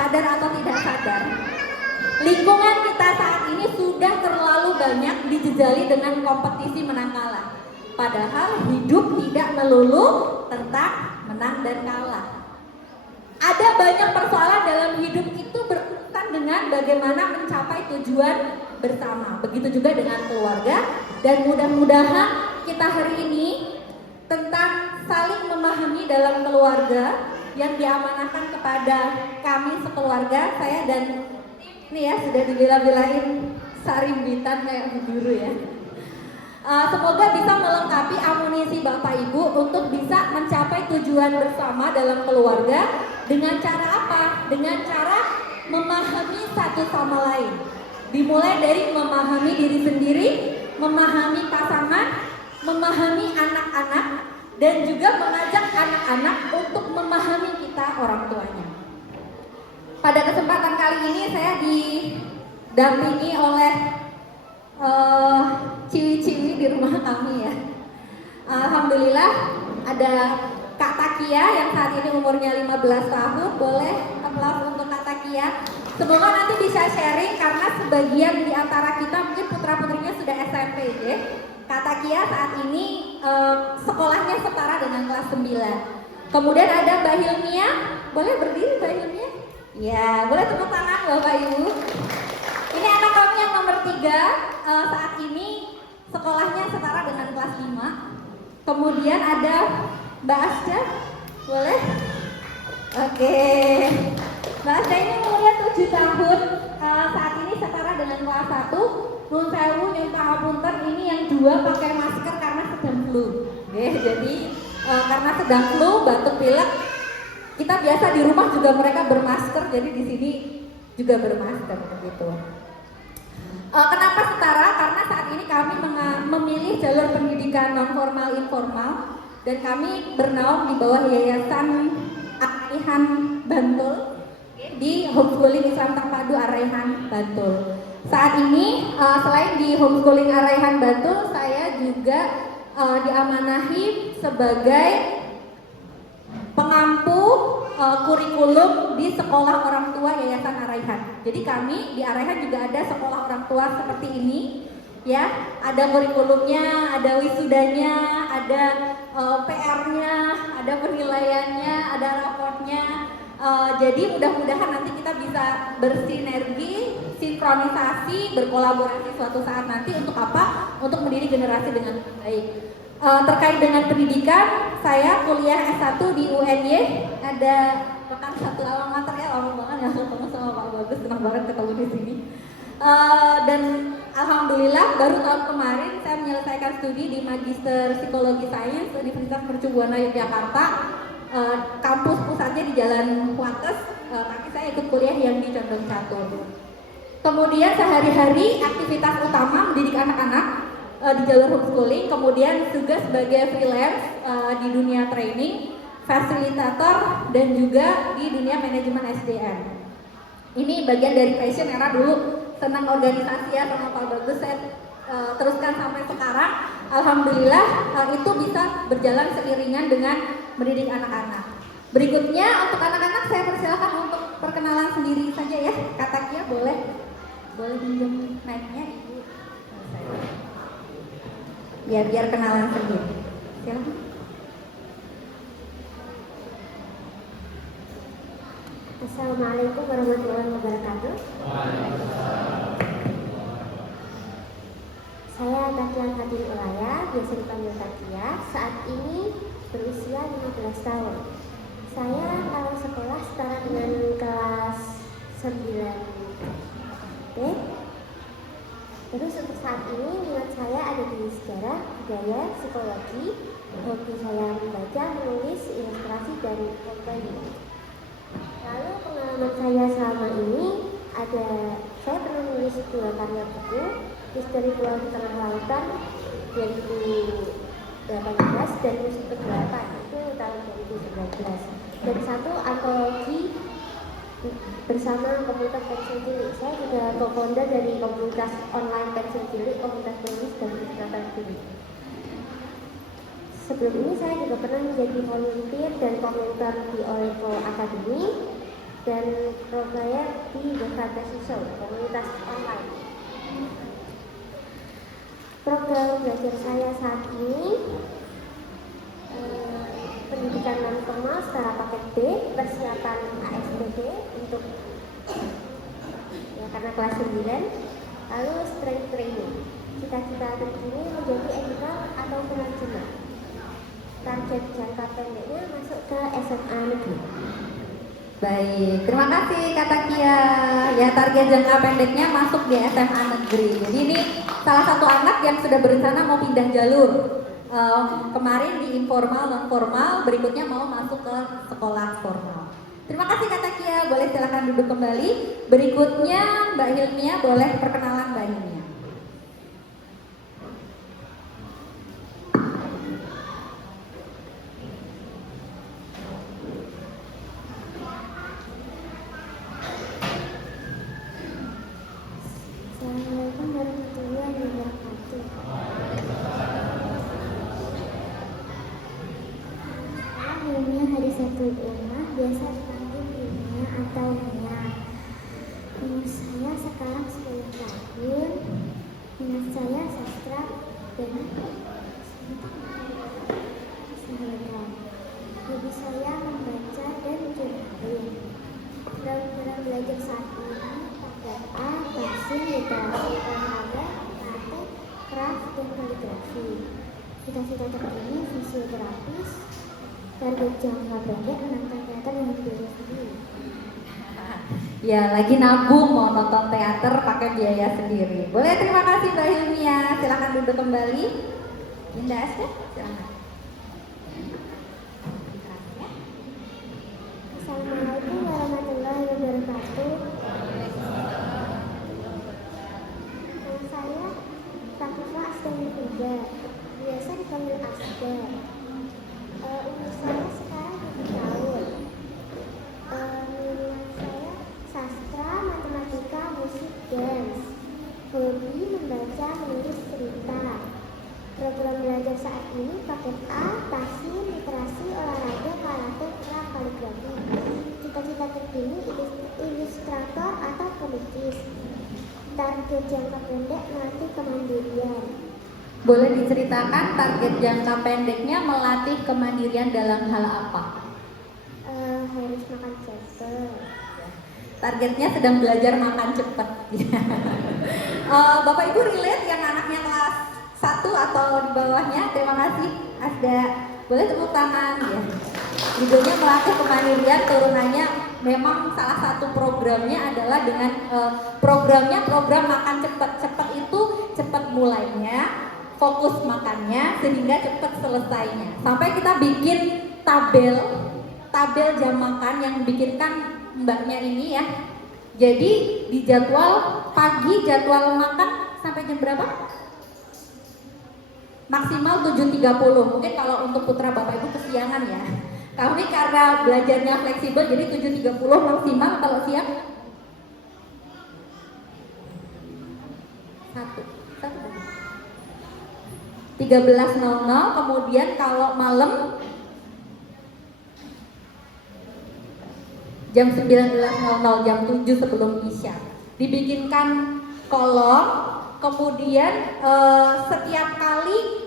sadar atau tidak sadar, lingkungan kita saat ini sudah terlalu banyak dijejali dengan kompetisi menang kalah. Padahal hidup tidak melulu tentang menang dan kalah. Ada banyak persoalan dalam hidup itu berurusan dengan bagaimana mencapai tujuan bersama. Begitu juga dengan keluarga, dan mudah-mudahan kita hari ini tentang saling memahami dalam keluarga yang diamanahkan kepada kami sekeluarga, saya dan ini ya sudah dibela-belain sarimbitan kayak guru ya. Semoga bisa melengkapi amunisi Bapak Ibu untuk bisa mencapai tujuan bersama dalam keluarga dengan cara apa? Dengan cara memahami satu sama lain. Dimulai dari memahami diri sendiri, memahami pasangan, memahami anak-anak, dan juga mengajak anak-anak untuk memahami kita orang tuanya. Pada kesempatan kali ini saya didampingi oleh ciwi-ciwi di rumah kami ya. Alhamdulillah ada Kak Takia yang saat ini umurnya 15 tahun. Boleh aplaus untuk Kak Takia. Semoga nanti bisa sharing karena sebagian di antara kita mungkin putra-putrinya sudah SMP ya. Kak Takia saat ini sekolahnya setara dengan kelas 9. Kemudian ada Mbak Hilmia. Boleh berdiri Mbak Hilmia? Ya, boleh tepuk tangan Bapak Ibu. Ini anak kami yang nomor 3, saat ini sekolahnya setara dengan kelas 5. Kemudian ada Mbak Asda, boleh? Oke. Mbak Asda ini umurnya 7 tahun, saat ini setara dengan kelas 1. Nun sewu nyun pangapunten, ini yang 2 pakai masker karena sedang flu. Jadi karena sedang flu, batuk pilek, kita biasa di rumah juga mereka bermasker, jadi di sini juga bermasker begitu. Kenapa setara? Karena saat ini kami memilih jalur pendidikan non formal informal dan kami bernaung di bawah Yayasan Araihan Bantul di Homeschooling Islam Terpadu Araihan Bantul. Saat ini selain di Homeschooling Araihan Bantul, saya juga diamanahi sebagai pengampu kurikulum di sekolah orang tua Yayasan Araihan. Jadi kami di Araihan juga ada sekolah orang tua seperti ini, ya. Ada kurikulumnya, ada wisudanya, ada PR-nya, ada penilaiannya, ada raportnya. Jadi mudah-mudahan nanti kita bisa bersinergi, sinkronisasi, berkolaborasi suatu saat nanti untuk apa? Untuk mendidik generasi dengan baik. Terkait dengan pendidikan, saya kuliah S1 di UNY, ada rekan satu alma mater ya, lama banget ya ketemu sama Pak Bagus, senang banget ketemu di sini. Dan alhamdulillah baru tahun kemarin saya menyelesaikan studi di Magister Psikologi Sains Universitas Mercubuana Yogyakarta. Kampus pusatnya di Jalan Wates, tapi saya ikut kuliah yang di Condong Catur. Kemudian sehari-hari aktivitas utama mendidik anak-anak di jalur homeschooling, kemudian juga sebagai freelance di dunia training, fasilitator, dan juga di dunia manajemen SDM. Ini bagian dari passion karena dulu senang organisasi ya sama Pak Bagus, saya teruskan sampai sekarang. Alhamdulillah itu bisa berjalan seiringan dengan mendidik anak-anak. Berikutnya untuk anak-anak saya persilakan untuk perkenalan sendiri saja ya. Kak Takia boleh pinjam mic-nya Ibu. Ya biar kenalan sendiri. Silakan. Assalamualaikum warahmatullahi wabarakatuh. Saya Takia Fatin Ulaya, biasa dipanggil Takia. Saat ini berusia 15 tahun. Saya awal sekolah setara dengan kelas 9B. Terus untuk saat ini minat saya ada di sejarah, budaya, psikologi, hobi saya membaca, menulis, ilustrasi, dan komedi. Lalu pengalaman saya selama ini saya pernah menulis 2 karya buku, Misteri Pulau di Tengah Lautan 2018 dan Musik Kegelapan itu tahun 2019, dan 1 antologi bersama komunitas pensil cilik. Saya juga co-founder dari komunitas online pensil cilik, komunitas penulis dan ilustrator cilik. Sebelum ini saya juga pernah menjadi volunteer dan komentar di Olevo Academy, dan Probaya di Jakarta Siswa, komunitas online. Program belajar saya saat ini pendidikan non formal secara paket B, persiapan ASPD untuk ya, karena kelas 9, lalu strength training. Cita-cita terkini menjadi editor atau penerjemah. Target jangka pendeknya masuk ke SMA negeri. Baik, terima kasih Kak Kia. Ya, target jangka pendeknya masuk di SMA negeri. Jadi ini salah satu anak yang sudah berencana mau pindah jalur. Kemarin di informal non formal, berikutnya mau masuk ke sekolah formal. Terima kasih Kak Kia. Boleh silakan duduk kembali. Berikutnya Mbak Hilmia, boleh perkenalan Mbak Hilmia. Assalamualaikum warahmatullahi wabarakatuh. Saya Hilmia Hadisatul Umar, biasa dipanggil Hilmia atau Mia. Umur saya sekarang 10 tahun. Minat saya sastra dan sehingga hobi saya membaca dan journaling. Program belajar saat ini paket A, pasien, literasi, olahraga, praktek, craft, dan kaligrafi. Cita-cita terkini fisioterapis, target jangka pendek menonton teater dengan biaya sendiri. Ya, lagi nabung mau nonton teater pakai biaya sendiri. Boleh, terima kasih Mbak Hilmia. Silakan duduk kembali. Indah Asda, silakan. Assalamualaikum warahmatullahi wabarakatuh. Nama saya Fatifah Asdani Kuda, biasa dipanggil Asda. Umur saya sekarang 7 tahun. Minat saya sastra, matematika, musik, dance. Hobi membaca, menulis cerita. Program belajar saat ini paket A, pasien, literasi, olahraga, karate, craft, kaligrafi. Cita-cita terkini ilustrator atau pelukis. Target jangka pendek melatih kemandirian. Boleh diceritakan target jangka pendeknya melatih kemandirian dalam hal apa? Harus makan cepat. Targetnya sedang belajar makan cepat. Bapak Ibu relate yang anaknya kelas 1 atau di bawahnya? Terima kasih Asda. Boleh tepuk tangan ya. Judulnya melatih kemandirian, turunannya memang salah satu programnya adalah dengan program makan cepat. Cepat itu cepat mulainya, fokus makannya sehingga cepat selesainya. Sampai kita bikin tabel jam makan yang dibikinkan mbaknya ini ya. Jadi di jadwal pagi jadwal makan sampai jam berapa? Maksimal 7.30. Mungkin kalau untuk putra Bapak Ibu kesiangan ya. Kami karena belajarnya fleksibel jadi 7.30 maksimal. Kalau siap 13.00. Kemudian kalau malam jam 19.00, jam 7 sebelum Isya. Dibikinkan kolom, kemudian setiap kali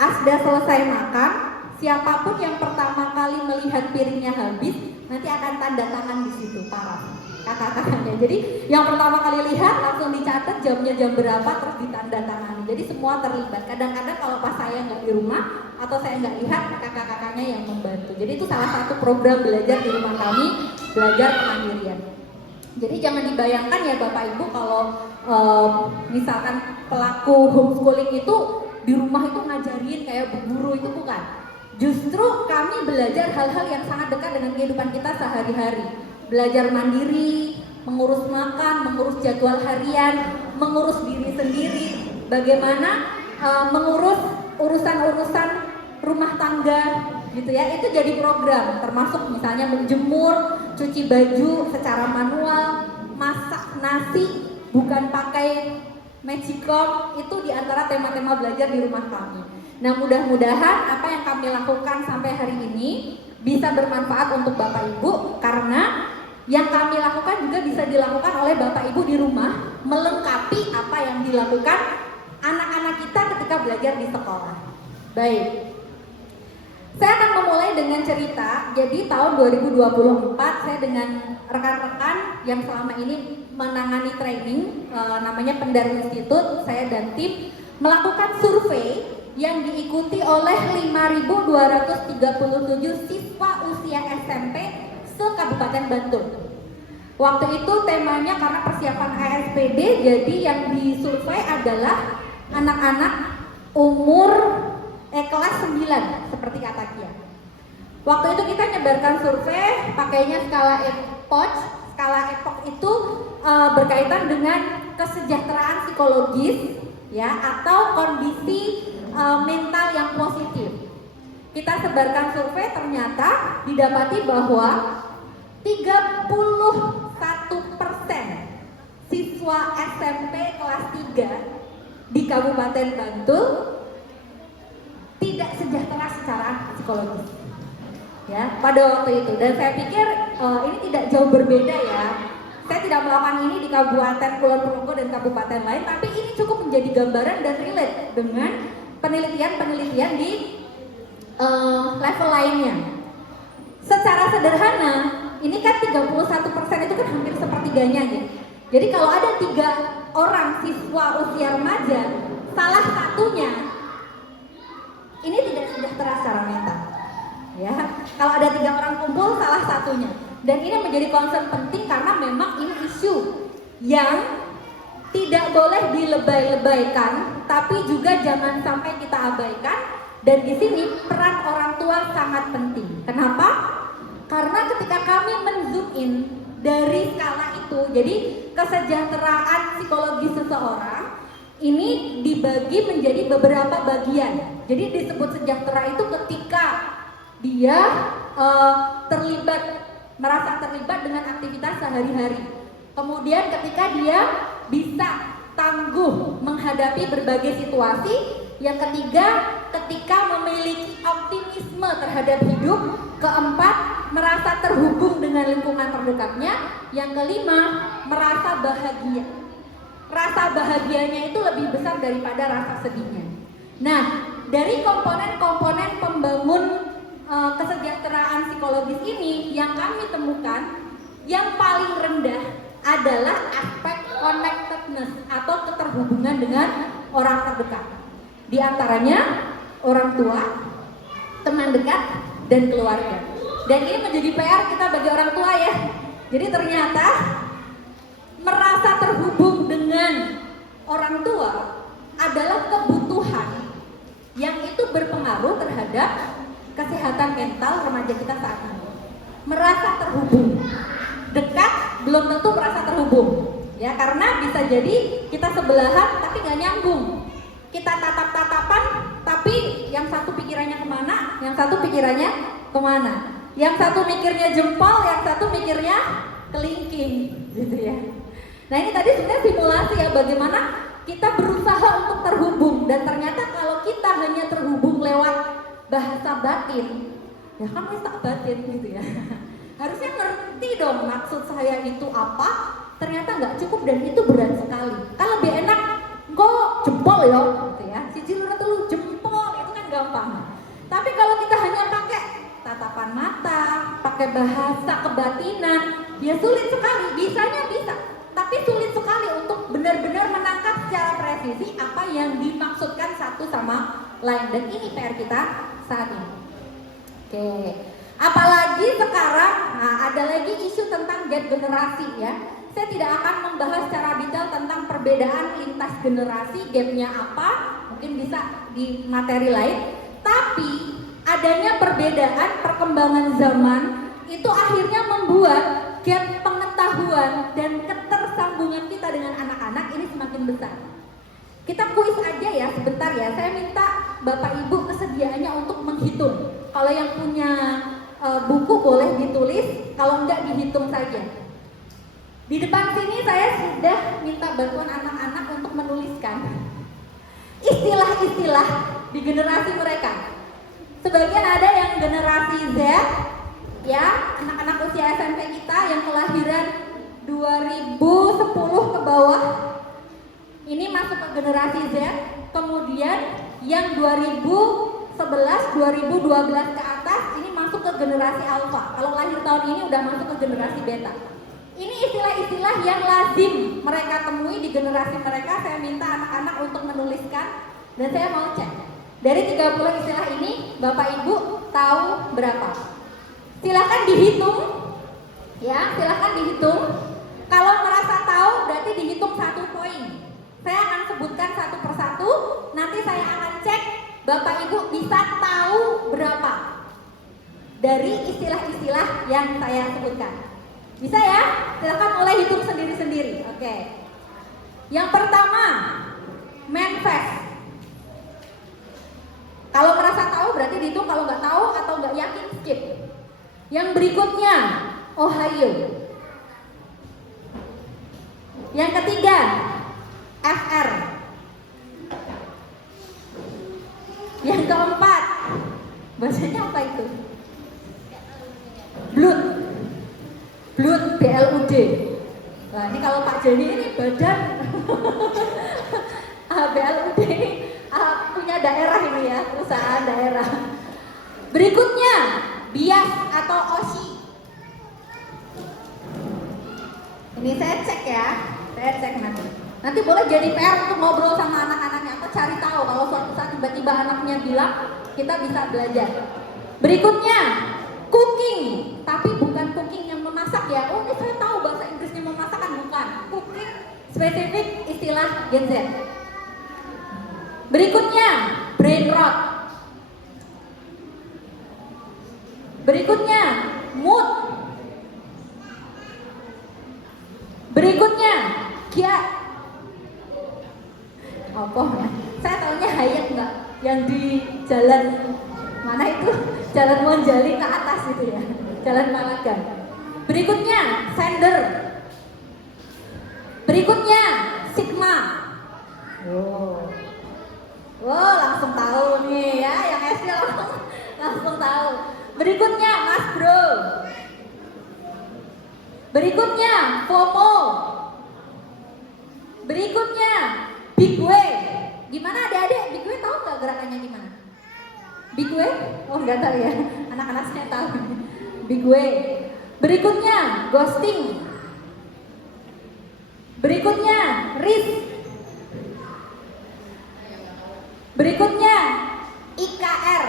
Asda selesai makan, siapapun yang pertama kali melihat piringnya habis, nanti akan tanda tangan di situ, parah kakak-kakaknya. Jadi yang pertama kali lihat langsung dicatat jamnya jam berapa, terus ditanda tangani. Jadi semua terlibat. Kadang-kadang kalau pas saya nggak di rumah atau saya nggak lihat, kakak-kakaknya yang membantu. Jadi itu salah satu program belajar di rumah kami, belajar kemandirian. Jadi jangan dibayangkan ya Bapak Ibu kalau misalkan pelaku homeschooling itu di rumah itu ngajarin kayak bu guru, itu bukan. Justru kami belajar hal-hal yang sangat dekat dengan kehidupan kita sehari-hari. Belajar mandiri, mengurus makan, mengurus jadwal harian, mengurus diri sendiri, bagaimana mengurus urusan-urusan rumah tangga gitu ya. Itu jadi program, termasuk misalnya menjemur, cuci baju secara manual, masak nasi bukan pakai magicom, itu diantara tema-tema belajar di rumah kami. Nah, mudah-mudahan apa yang kami lakukan sampai hari ini bisa bermanfaat untuk Bapak Ibu, karena Yang kami lakukan juga bisa dilakukan oleh Bapak Ibu di rumah, melengkapi apa yang dilakukan anak-anak kita ketika belajar di sekolah. Baik, saya akan memulai dengan cerita. Jadi tahun 2024 saya dengan rekan-rekan yang selama ini menangani training namanya Pendaru Institute, saya dan tim melakukan survei yang diikuti oleh 5.237 siswa usia SMP se-Kabupaten Bantul. Waktu itu temanya karena persiapan ASPD, jadi yang disurvei adalah anak-anak umur kelas 9 seperti kata Kia. Waktu itu kita nyebarkan survei pakainya skala EPOC. Skala EPOC itu berkaitan dengan kesejahteraan psikologis ya atau kondisi mental yang positif. Kita sebarkan survei, ternyata didapati bahwa 31% siswa SMP kelas 3 di Kabupaten Bantul tidak sejahtera secara psikologis. Ya, pada waktu itu, dan saya pikir ini tidak jauh berbeda ya. Saya tidak melakukan ini di Kabupaten Kulon Progo dan kabupaten lain, tapi ini cukup menjadi gambaran dan relate dengan penelitian-penelitian di level lainnya. Secara sederhana, ini kan 31% itu kan hampir sepertiganya ya. Jadi kalau ada 3 orang siswa usia remaja, salah satunya ini tidak sejahtera secara mental. Ya, kalau ada 3 orang kumpul, salah satunya. Dan ini menjadi concern penting karena memang ini isu yang tidak boleh dilebay-lebaykan, tapi juga jangan sampai kita abaikan. Dan di sini peran orang tua sangat penting. Kenapa? Karena ketika kami men-zoom in dari skala itu, jadi kesejahteraan psikologis seseorang ini dibagi menjadi beberapa bagian. Jadi disebut sejahtera itu ketika dia merasa terlibat dengan aktivitas sehari-hari. Kemudian ketika dia bisa tangguh menghadapi berbagai situasi. Yang ketiga, ketika memiliki optimisme terhadap hidup. Keempat, merasa terhubung dengan lingkungan terdekatnya. Yang kelima, merasa bahagia. Rasa bahagianya itu lebih besar daripada rasa sedihnya. Nah, dari komponen-komponen pembangun kesejahteraan psikologis ini yang kami temukan, yang paling rendah adalah aspek connectedness atau keterhubungan dengan orang terdekat. Di antaranya orang tua, teman dekat, dan keluarga. Dan ini menjadi PR kita bagi orang tua ya. Jadi ternyata merasa terhubung dengan orang tua adalah kebutuhan yang itu berpengaruh terhadap kesehatan mental remaja kita saat ini. Merasa terhubung, dekat belum tentu merasa terhubung, ya karena bisa jadi kita sebelahan tapi nggak nyambung. Kita tatap-tatapan, tapi yang satu pikirannya kemana, yang satu pikirannya kemana. Yang satu mikirnya jempol, yang satu mikirnya kelingking, gitu ya. Nah ini tadi sebenarnya simulasi ya, bagaimana kita berusaha untuk terhubung. Dan ternyata kalau kita hanya terhubung lewat bahasa batin, ya kan bisa batin gitu ya. Harusnya ngerti dong maksud saya itu apa, ternyata nggak cukup dan itu berat sekali. Kan lebih enak kok jempol ya, gitu ya. Cici lu tuh jempol itu kan gampang. Tapi kalau kita hanya pakai tatapan mata, pakai bahasa kebatinan, ya sulit sekali. Bisanya bisa, tapi sulit sekali untuk benar-benar menangkap secara presisi apa yang dimaksudkan satu sama lain. Dan ini PR kita saat ini. Oke. Apalagi sekarang, ada lagi isu tentang gap generasi ya. Saya tidak akan membahas secara detail tentang perbedaan lintas generasi, gapnya apa, mungkin bisa di materi lain. Tapi adanya perbedaan perkembangan zaman itu akhirnya membuat gap pengetahuan dan ketersambungan kita dengan anak-anak ini semakin besar. Kita kuis aja ya sebentar ya, saya minta Bapak Ibu kesediaannya untuk menghitung. Kalau yang punya buku boleh ditulis, kalau enggak dihitung saja. Di depan sini saya sudah minta bantuan anak-anak untuk menuliskan istilah-istilah di generasi mereka. Sebagian ada yang generasi Z, Ya, anak-anak usia SMP kita yang kelahiran 2010 ke bawah ini masuk ke generasi Z. Kemudian yang 2011, 2012 ke atas ini masuk ke generasi Alpha. Kalau lahir tahun ini udah masuk ke generasi Beta. Ini istilah-istilah yang lazim mereka temui di generasi mereka. Saya minta anak-anak untuk menuliskan dan saya mau cek. Dari 30 istilah ini, Bapak Ibu tahu berapa? Silakan dihitung. Ya, silakan dihitung. Kalau merasa tahu berarti dihitung 1 poin. Saya akan sebutkan satu persatu. Nanti saya akan cek Bapak Ibu bisa tahu berapa dari istilah-istilah yang saya sebutkan. Bisa ya? Silakan mulai hitung sendiri-sendiri. Oke. Yang pertama, manifest. Kalau merasa tahu berarti dihitung, kalau nggak tahu atau nggak yakin skip. Yang berikutnya, Ohio. Yang ketiga, FR. Yang keempat, bahasanya apa itu? Blood. Blood, BLUD. Nah ini kalau Pak Jeni ini badan BLUD ini punya daerah ini ya, perusahaan daerah. Berikutnya, bias atau OSI. Ini saya cek ya, saya cek nanti. Nanti boleh jadi PR untuk ngobrol sama anak-anaknya atau cari tahu kalau suatu saat tiba-tiba anaknya bilang, kita bisa belajar. Berikutnya, cooking, tapi bukan cooking yang memasak ya. Oh, ini saya tahu bahasa Inggrisnya memasak kan, bukan. Cooking spesifik istilah Gen Z. Berikutnya, brain rot. Berikutnya, mood. Berikutnya, kiat. Apa? Saya tahunya hayat enggak? Yang di jalan mana itu? Jalan Monjali ke atas itu ya. Jalan Malaga. Berikutnya, sender. Berikutnya, sigma. Wow, langsung tahu nih ya, yang SD langsung tahu. Berikutnya, Mas Bro. Berikutnya, FOMO. Berikutnya, Big Way. Gimana adik-adik? Big Way tahu nggak gerakannya gimana? Big Way? Oh nggak tahu ya, anak-anak saya tahu. Big Way. Berikutnya, ghosting. Berikutnya, risk. Berikutnya, IKR.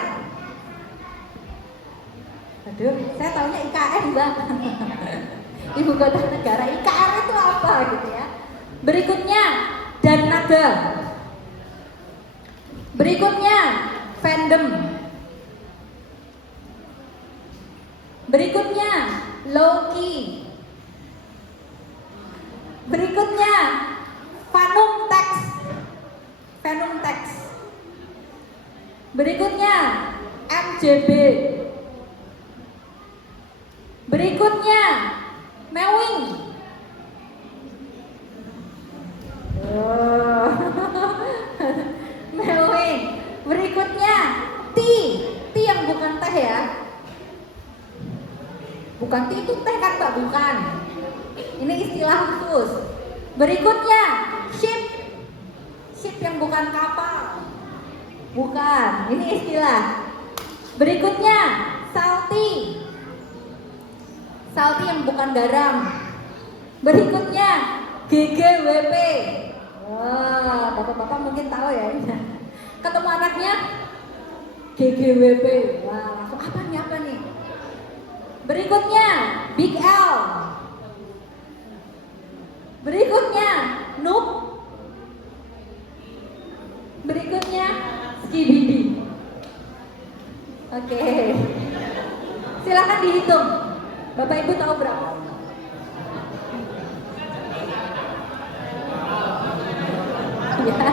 Aduh, saya tahunya IKN Mbak. Ibu kota negara. IKR itu apa gitu ya? Berikutnya, dan naga. Berikutnya, fandom. Berikutnya, low key. Berikutnya, Fanum text. Fanum text. Berikutnya, MJB. Berikutnya, mewing. Mewing. Berikutnya, tea yang bukan teh ya. Bukan tea itu teh kan Mbak, bukan. Ini istilah khusus. Berikutnya, ship. Ship yang bukan kapal. Bukan, ini istilah. Berikutnya, salty. Salty yang bukan garam. Berikutnya, GGWP. Wah, bapak-bapak mungkin tahu ya. Ketemu anaknya, GGWP. Wah, langsung apa nih? Berikutnya, Big L. Berikutnya, noob. Berikutnya, skibidi. Oke. Silakan dihitung. Bapak Ibu tahu berapa? Ya.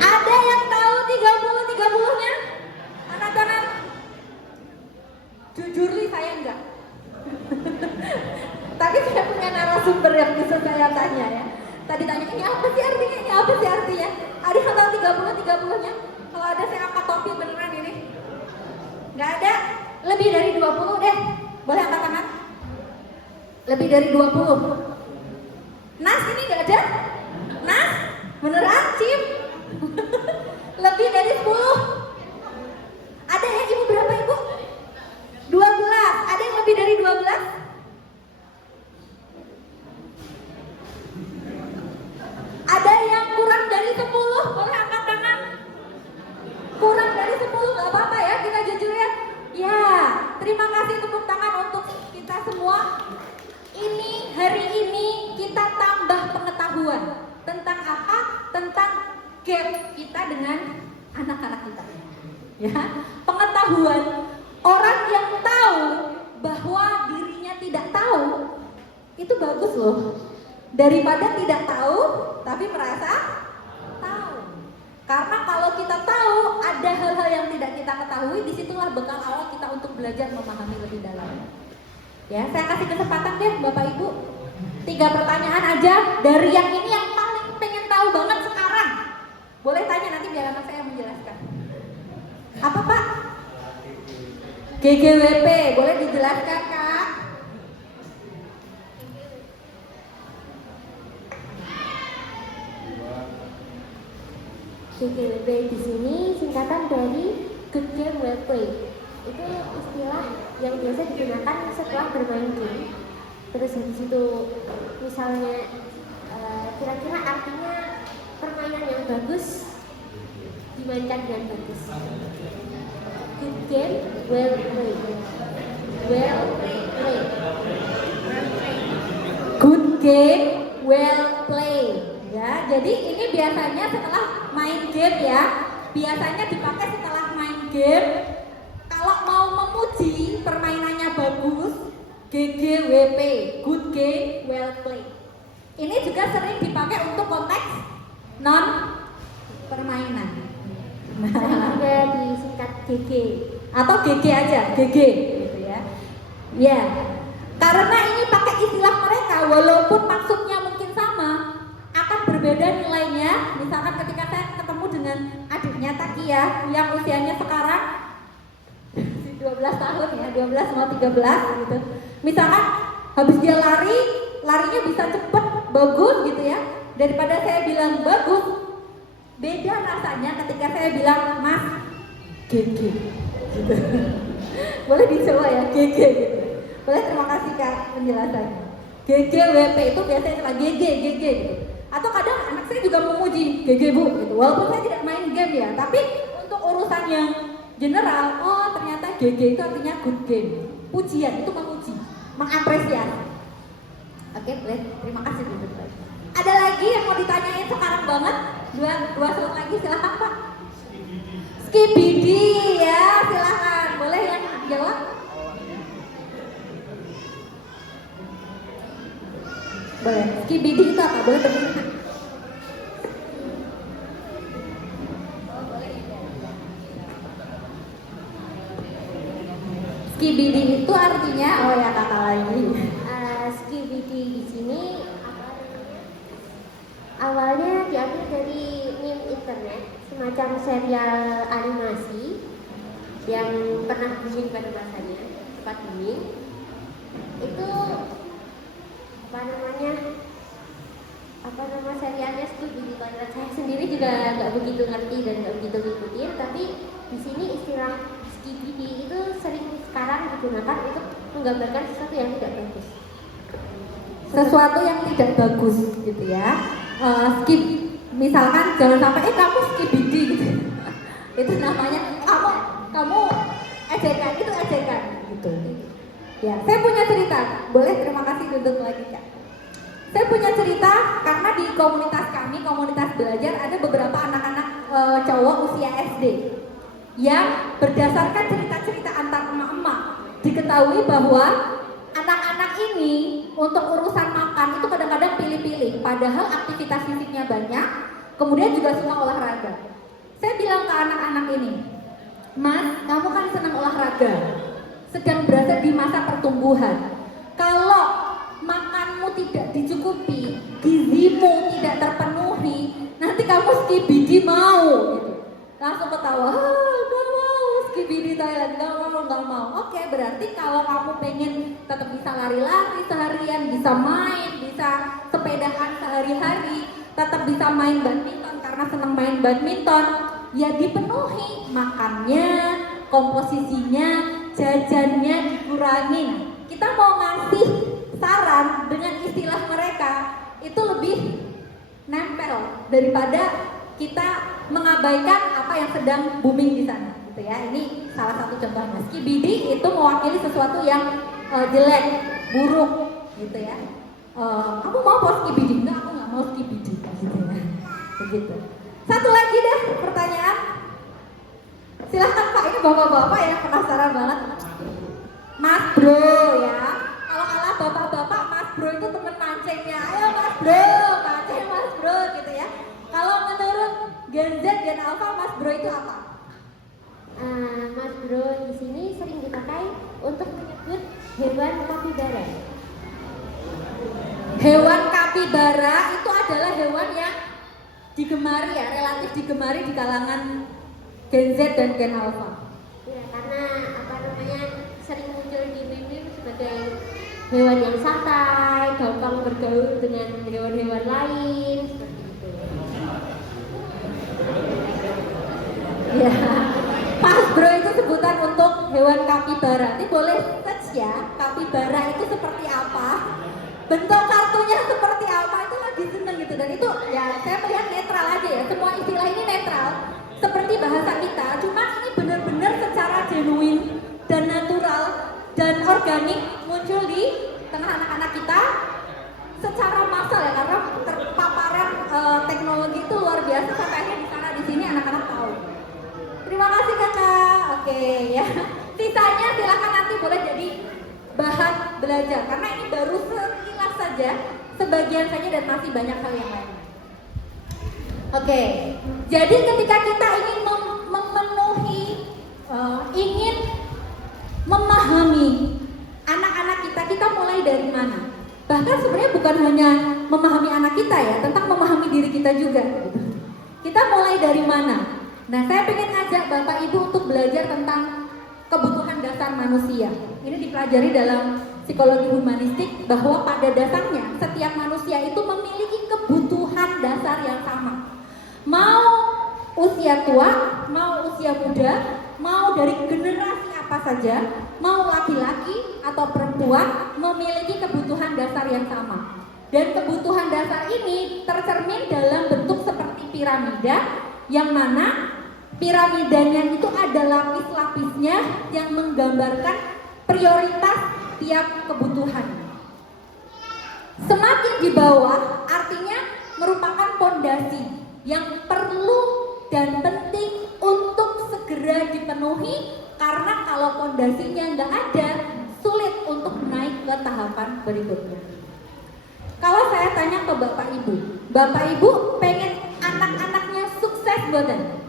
Ada yang tahu 30-30-nya? Angkat tangan. Jujur nih saya enggak. Tapi saya punya narasumber yang bisa saya tanya ya. Tadi tanya, ini apa sih artinya? Ini apa sih artinya? Ada yang tahu 30-30-nya? Kalau ada saya angkat topi beneran ini. Enggak ada? Lebih dari 20 deh. Boleh angkat tangan? Lebih dari 20. Nas ini nggak ada? Nas? Beneran, Cip? Lebih dari 10. Ada ya, Ibu berapa Ibu? 12. Ada yang lebih dari 12? Ada yang kurang dari 10? Boleh angkat tangan? Kurang dari 10 nggak apa-apa ya, kita jujur ya. Ya, terima kasih tepuk tangan untuk kita semua. Ini hari ini kita tambah pengetahuan tentang apa? Tentang gap kita dengan anak-anak kita. Ya, pengetahuan orang yang tahu bahwa dirinya tidak tahu itu bagus loh. Daripada tidak tahu tapi merasa tahu. Karena kalau kita tahu ada hal-hal yang tidak kita ketahui, disitulah bekal awal kita untuk belajar memahami lebih dalam. Ya, saya kasih kesempatan deh Bapak Ibu. 3 pertanyaan aja dari yang ini yang paling pengen tahu banget sekarang. Boleh tanya nanti biar anak saya menjelaskan. Apa Pak? GGWP, boleh dijelaskan Kak? GGWP di sini singkatan dari Good Game Well Played. Itu istilah yang biasa digunakan setelah bermain game. Terus habis itu misalnya kira-kira artinya permainan yang bagus dimainkan dengan bagus. Good game well played. Well played. Good game, well play. Ya, jadi ini biasanya setelah main game ya. Biasanya dipakai setelah main game. Kalau mau memuji permainannya bagus, GGWP, good game, well play. Ini juga sering dipakai untuk konteks non permainan. Juga disingkat GG Atau GG aja, GG gitu ya. Ya. Karena ini pakai istilah mereka walaupun maksudnya mungkin sama, akan berbeda nilainya. Misalkan ketika saya ketemu dengan adiknya Takia yang usianya sekarang 12 tahun ya, 12 mau 13 gitu. Misalkan habis dia larinya bisa cepet, bagus gitu ya. Daripada saya bilang bagus, beda rasanya ketika saya bilang Mas GG gitu. Boleh dicoba ya, GG gitu. Boleh, terima kasih Kak penjelasannya. GGWP itu biasanya setelah GG gitu. Atau kadang anak saya juga memuji GG Bu gitu. Walaupun saya tidak main game ya, tapi untuk urusan yang general, oh ternyata GG itu artinya good game. Pujian itu memuji, mengapresiasi. Oke, boleh. Terima kasih Bu. Ada lagi yang mau ditanyain sekarang banget? Dua slide lagi, silakan Pak. Skibidi ya, silakan. Boleh yang jawab? Boleh. Skibidi itu apa? Boleh berdiri. Skibidi itu artinya, oh ya kata lagi. Skibidi di sini awalnya diambil dari meme internet, semacam serial animasi yang pernah booming pada masanya, sempat booming. Itu apa nama serialnya Skibidi Toilet. Saya sendiri juga nggak begitu ngerti dan nggak begitu ngikutin, tapi di sini istilah Skibidi itu sering sekarang digunakan untuk menggambarkan sesuatu yang tidak bagus. Sesuatu yang tidak bagus gitu ya. Skip, misalkan jangan sampai kamu skibidi gitu. Itu namanya kamu ejekan, itu ejekan gitu. Ya, saya punya cerita. Boleh, terima kasih duduk lagi Kak. Saya punya cerita karena di komunitas kami, komunitas belajar, ada beberapa anak-anak cowok usia SD yang berdasarkan cerita-cerita antar emak-emak diketahui bahwa anak-anak ini untuk urusan makan itu kadang-kadang pilih-pilih, padahal aktivitas fisiknya banyak, kemudian juga semua olahraga. Saya bilang ke anak-anak ini, Mas, kamu kan senang olahraga, sedang berada di masa pertumbuhan. Kalau makanmu tidak dicukupi, gizimu tidak terpenuhi, nanti kamu skibidi mau gitu. Langsung ketawa, gak mau skibidi toilet. jajan, kalau nggak mau. Oke, berarti kalau kamu pengen tetap bisa lari-lari seharian, bisa main, bisa sepedahan sehari-hari, tetap bisa main badminton karena senang main badminton, ya dipenuhi makannya, komposisinya, jajannya dikurangin. Kita mau ngasih saran dengan istilah mereka itu lebih nempel daripada kita mengabaikan apa yang sedang booming di sana, gitu ya. Ini salah satu contohnya. Skibidi itu mewakili sesuatu yang jelek, buruk, gitu ya. Kamu mau skibidi? Enggak, aku nggak mau skibidi, gitu ya. Begitu. Satu lagi deh pertanyaan. Silahkan Pak, ini bapak-bapak ya penasaran banget. Mas Bro ya. Kalau kalah bapak-bapak, Mas Bro itu temen mancingnya. Ayo Mas Bro, mancing Mas Bro, gitu ya. Kalau menurut Gen Z, Gen Alpha, Mas Bro itu apa? Mas Bro di sini sering dipakai untuk menyebut hewan kapibara. Hewan kapibara itu adalah hewan yang digemari ya, relatif digemari di kalangan Gen Z dan Gen Alpha. Ya, karena sering muncul di meme sebagai hewan yang santai, gampang bergaul dengan hewan-hewan lain, seperti itu. Ya, Mas Bro itu sebutan untuk hewan kapibara. Ini boleh search ya, kapibara itu seperti apa, bentuk kartunya seperti apa, itu lagi seneng gitu. Dan itu ya saya melihat netral aja ya, semua istilah ini netral seperti bahasa kita, cuma ini benar-benar secara genuine dan natural dan organik muncul di tengah anak-anak kita secara massal ya, karena terpaparan teknologi itu luar biasa sampai akhirnya di sana di sini anak-anak tahu. Terima kasih kakak. Oke ya. Sisanya silakan nanti boleh jadi bahan belajar karena ini baru sekilas saja, sebagian saja dan masih banyak hal yang lain. Oke. Jadi ketika kita ingin memenuhi, ingin memahami anak-anak kita mulai dari mana? Bahkan sebenarnya bukan hanya memahami anak kita ya, tentang memahami diri kita juga. Kita mulai dari mana? Nah, saya pengen ajak Bapak Ibu untuk belajar tentang kebutuhan dasar manusia. Ini dipelajari dalam psikologi humanistik bahwa pada dasarnya setiap manusia itu memiliki kebutuhan dasar yang sama. Mau usia tua, mau usia muda, mau dari generasi apa saja, mau laki-laki atau perempuan memiliki kebutuhan dasar yang sama. Dan kebutuhan dasar ini tercermin dalam bentuk seperti piramida, yang mana piramidanya itu ada lapis-lapisnya yang menggambarkan prioritas tiap kebutuhan. Semakin di bawah artinya merupakan pondasi yang perlu dan penting untuk segera dipenuhi, karena kalau pondasinya nggak ada, sulit untuk naik ke tahapan berikutnya. Kalau saya tanya ke Bapak Ibu pengen anak-anaknya sukses bukan?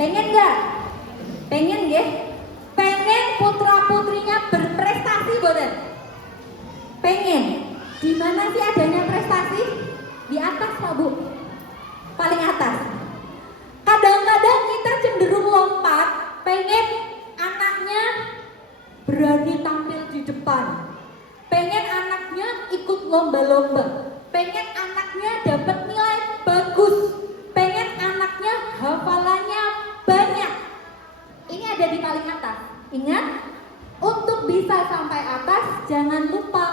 Pengen nggak? Pengen ya? Pengen putra-putrinya berprestasi bukan? Pengen. Di mana sih adanya prestasi? Di atas Pak Bu. Paling atas. Kadang-kadang kita cenderung lompat, pengen anaknya berani tampil di depan, pengen anaknya ikut lomba-lomba, pengen anaknya dapat nilai bagus, pengen anaknya hafalannya banyak. Ini ada di paling atas. Ingat, untuk bisa sampai atas jangan lupa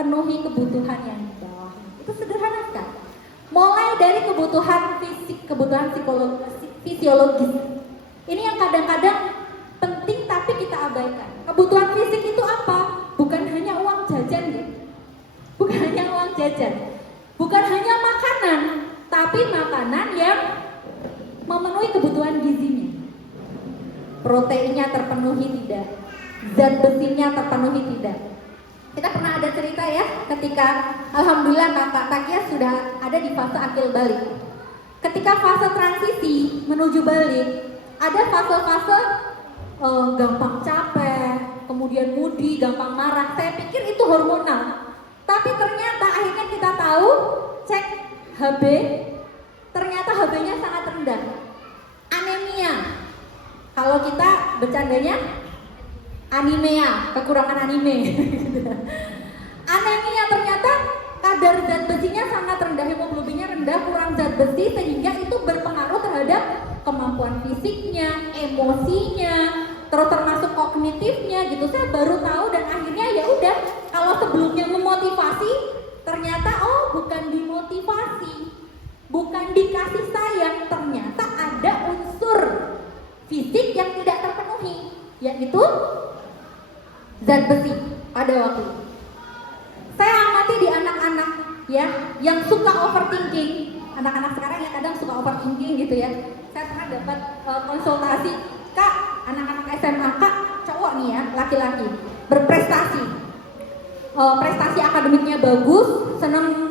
penuhi kebutuhan yang di bawah. Itu sederhana sekali. Mulai dari kebutuhan fisik, kebutuhan fisiologis. Ini yang kadang-kadang penting tapi kita abaikan. Kebutuhan fisik itu apa? Bukan hanya uang jajan ya. Bukan hanya uang jajan. Bukan hanya makanan, tapi makanan yang memenuhi kebutuhan gizinya. Proteinnya terpenuhi tidak, zat besinya terpenuhi tidak. Kita pernah ada cerita ya, ketika alhamdulillah kakak Takia sudah ada di fase akil balik. Ketika fase transisi menuju balik, ada fase-fase gampang capek, kemudian moody, gampang marah. Saya pikir itu hormonal, tapi ternyata akhirnya kita tahu, cek HB, ternyata HB-nya sangat rendah, anemia. Kalau kita bercandanya anemia, kekurangan anime. Anemia ternyata kadar zat besinya sangat rendah, hemoglobinnya rendah, kurang zat besi, sehingga itu berpengaruh terhadap kemampuan fisiknya, emosinya, terus termasuk kognitifnya gitu. Saya baru tahu dan akhirnya ya udah, kalau sebelumnya memotivasi, ternyata bukan dimotivasi, bukan dikasih sayang, ternyata ada unsur fisik yang tidak terpenuhi, yaitu zat besi pada waktu itu. Saya amati di anak-anak ya yang suka overthinking, anak-anak sekarang yang kadang suka overthinking gitu ya. Saya pernah dapat konsultasi, Kak, anak-anak SMA, Kak, cowok nih ya, laki-laki, berprestasi, prestasi akademiknya bagus, seneng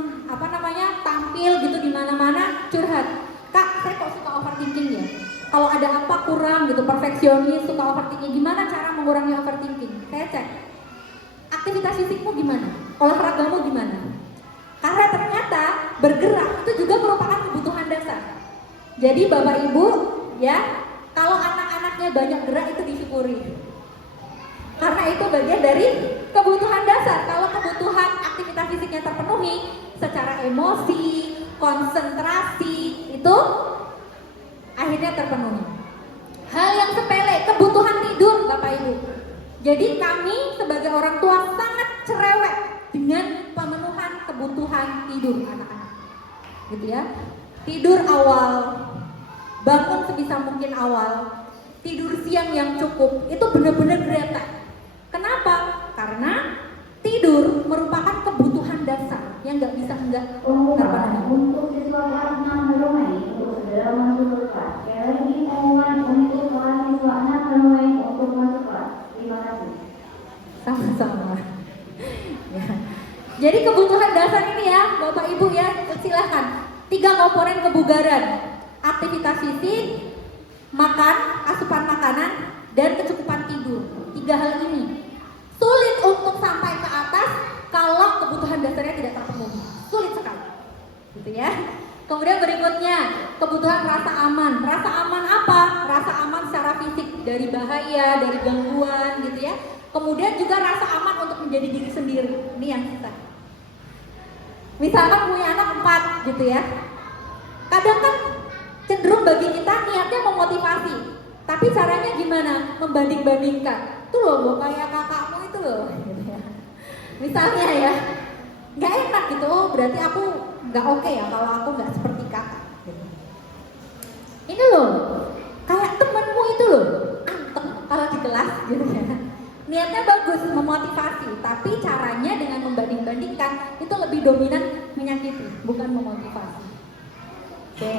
tampil gitu di mana-mana, curhat, Kak, saya kok suka overthinking ya. Kalau ada apa kurang gitu, perfeksionis, suka overthinking, gimana cara mengurangi overthinking? Saya cek, aktivitas fisikmu gimana? Olahragamu gimana? Karena ternyata bergerak itu juga merupakan kebutuhan dasar. Jadi Bapak Ibu ya, kalau anak-anaknya banyak gerak itu disyukuri. Karena itu bagian dari kebutuhan dasar. Kalau kebutuhan aktivitas fisiknya terpenuhi, secara emosi, konsentrasi itu akhirnya terpenuhi. Hal yang sepele, kebutuhan tidur Bapak Ibu. Jadi kami sebagai orang tua sangat cerewet dengan pemenuhan kebutuhan tidur anak-anak, gitu ya. Tidur awal, bangun sebisa mungkin awal, tidur siang yang cukup, itu benar-benar gretek. Kenapa? Karena tidur merupakan kebutuhan dasar yang nggak bisa enggak terpenuhi. Untuk siswa kelas 6 Harumai untuk segera masuk ke kelas. Sekali lagi pengumuman untuk kelas siswa 6 Harumai untuk masuk kelas. Terima kasih. Sama-sama. Ya. Jadi kebutuhan dasar ini ya, Bapak Ibu ya, silahkan. 3 komponen kebugaran: aktivitas fisik, makan, asupan makanan, dan kecukupan tidur. 3 hal ini sulit untuk sampai ke atas kalau kebutuhan dasarnya tidak terpenuhi. Sulit sekali, gitu ya. Kemudian berikutnya, kebutuhan rasa aman. Rasa aman apa? Rasa aman secara fisik dari bahaya, dari gangguan, gitu ya. Kemudian juga rasa aman untuk menjadi diri sendiri. Ini yang kita. Misalkan punya anak 4 gitu ya. Kadang kan cenderung bagi kita niatnya memotivasi, tapi caranya gimana? Membanding-bandingkan. Tuh loh, kayak kakakmu itu loh. Gitu ya. Misalnya ya, nggak enak gitu. Oh, berarti aku nggak oke ya kalau aku nggak seperti kakak. Gitu. Ini loh, kayak temenmu itu loh, anteng kalau di kelas gitu ya. Niatnya bagus, memotivasi, tapi caranya dengan membanding-bandingkan itu lebih dominan menyakiti, bukan memotivasi. Oke,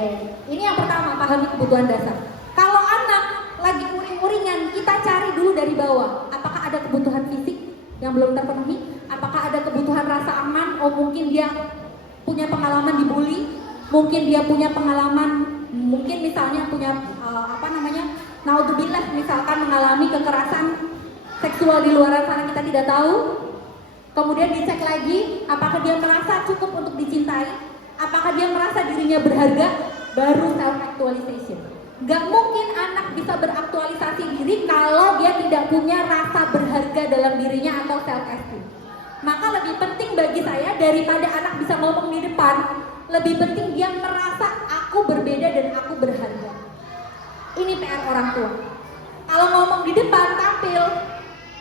ini yang pertama, pahami kebutuhan dasar. Kalau anak lagi uring-uringan, kita cari dulu dari bawah. Apakah ada kebutuhan fisik yang belum terpenuhi? Apakah ada kebutuhan rasa aman? Oh, mungkin dia punya pengalaman dibully, mungkin dia punya pengalaman, mungkin misalnya punya naudzubillah, misalkan mengalami kekerasan seksual di luar sana, kita tidak tahu. Kemudian dicek lagi, apakah dia merasa cukup untuk dicintai, apakah dia merasa dirinya berharga, baru self actualization. Gak mungkin anak bisa beraktualisasi diri kalau dia tidak punya rasa berharga dalam dirinya atau self esteem. Maka lebih penting bagi saya, daripada anak bisa ngomong di depan, lebih penting dia merasa aku berbeda dan aku berharga. Ini PR orang tua. Kalau ngomong di depan, tampil,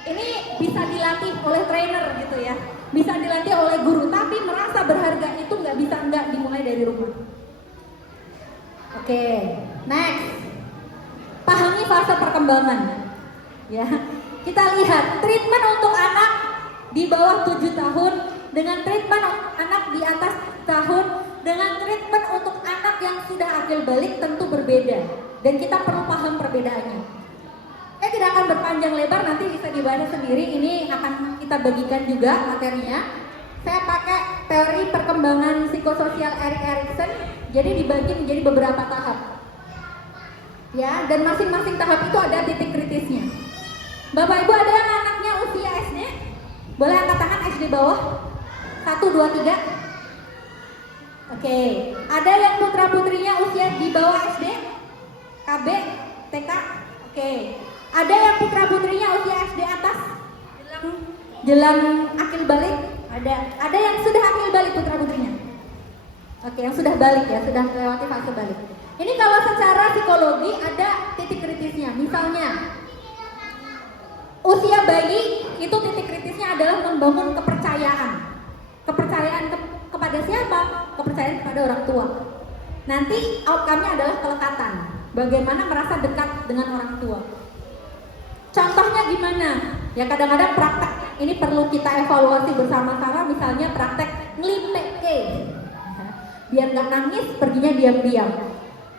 ini bisa dilatih oleh trainer gitu ya, bisa dilatih oleh guru, tapi merasa berharga itu nggak bisa enggak dimulai dari rumah. Oke, next, pahami fase perkembangan. Ya, kita lihat treatment untuk anak di bawah 7 tahun dengan treatment anak di atas tahun, dengan treatment untuk anak yang sudah akil balik tentu berbeda, dan kita perlu paham perbedaannya. Saya tidak akan berpanjang lebar, nanti bisa dibaca sendiri, ini akan kita bagikan juga materinya. Saya pakai teori perkembangan psikososial Erik Erikson, jadi dibagi menjadi beberapa tahap. Ya, dan masing-masing tahap itu ada titik kritisnya. Bapak Ibu ada yang anaknya usia SD? Boleh angkat tangan SD bawah? 1, 2, 3. Oke, ada yang putra putrinya usia di bawah SD? KB? TK? Oke. Ada yang putra putrinya usia SD atas? Jelang akil balik? Ada yang sudah akil balik putra putrinya? Oke, yang sudah balik ya, sudah melewati fase balik. Ini kalau secara psikologi ada titik kritisnya. Misalnya, usia bayi itu titik kritisnya adalah membangun kepercayaan. Kepercayaan kepada siapa? Kepercayaan kepada orang tua. Nanti outcome-nya adalah kelekatan. Bagaimana merasa dekat dengan orang tua. Contohnya gimana? Ya kadang-kadang praktek ini perlu kita evaluasi bersama-sama. Misalnya praktek ngelipek biar nggak nangis, perginya diam-diam.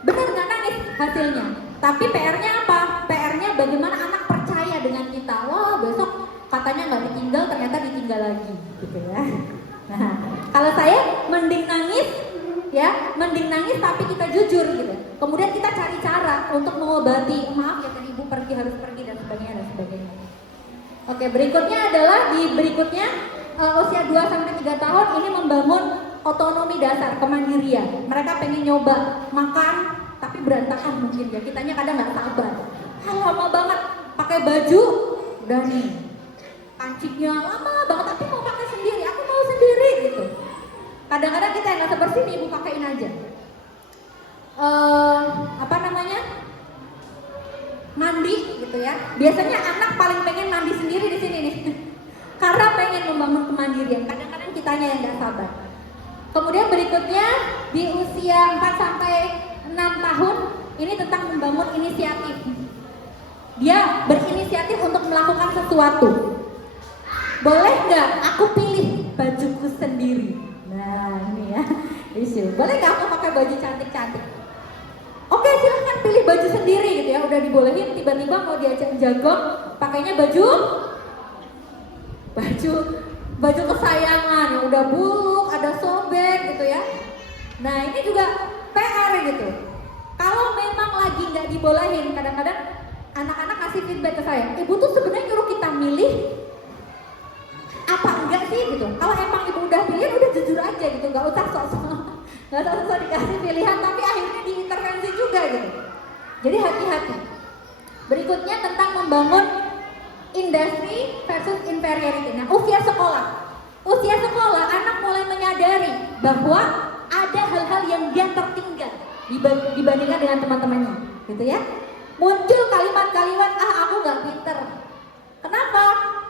Benar nggak nangis hasilnya. Tapi PR-nya apa? PR-nya bagaimana anak percaya dengan kita. Wah besok katanya nggak ditinggal, ternyata ditinggal lagi, gitu ya. Nah, kalau saya mending nangis, ya, mending nangis tapi kita jujur gitu. Kemudian kita cari cara untuk mengobati. Maaf ya tadi ibu pergi harus pergi dan sebagainya dan sebagainya. Oke, berikutnya adalah usia 2-3 tahun ini membangun otonomi dasar, kemandirian. Mereka pengen nyoba makan tapi berantakan mungkin ya. Kitanya kadang nggak sabar. Lama banget pakai baju, udah nih kancingnya lama banget tapi mau pakai sendiri. Aku mau sendiri gitu. Kadang-kadang kita yang nggak sebersih nih, ibu pakein aja. Mandi gitu ya. Biasanya anak paling pengen mandi sendiri di sini nih. Karena pengen membangun kemandirian. Kadang-kadang kitanya yang nggak sabar. Kemudian berikutnya di usia 4-6 tahun ini tentang membangun inisiatif. Dia berinisiatif untuk melakukan sesuatu. Boleh nggak aku pilih bajuku sendiri? Nah ini ya isu. Boleh nggak aku pakai baju cantik-cantik? Oke silahkan pilih baju sendiri gitu ya. Udah dibolehin, tiba-tiba mau diajak jagung, pakainya baju kesayangan yang udah buluk, ada sobek gitu ya. Nah ini juga PR gitu. Kalau memang lagi nggak dibolehin, kadang-kadang anak-anak kasih feedback ke saya, ibu tuh sebenarnya nyuruh kita milih apa enggak sih gitu. Kalau emang ibu udah pilih, udah jujur aja gitu, nggak usah sok-sok dikasih pilihan, tapi akhirnya diintervensi juga gitu. Jadi hati-hati. Berikutnya tentang membangun industri versus inferiority. Nah, usia sekolah anak mulai menyadari bahwa ada hal-hal yang dia tertinggal dibandingkan dengan teman-temannya, gitu ya. Muncul kalimat-kalimat, aku nggak pinter. Kenapa?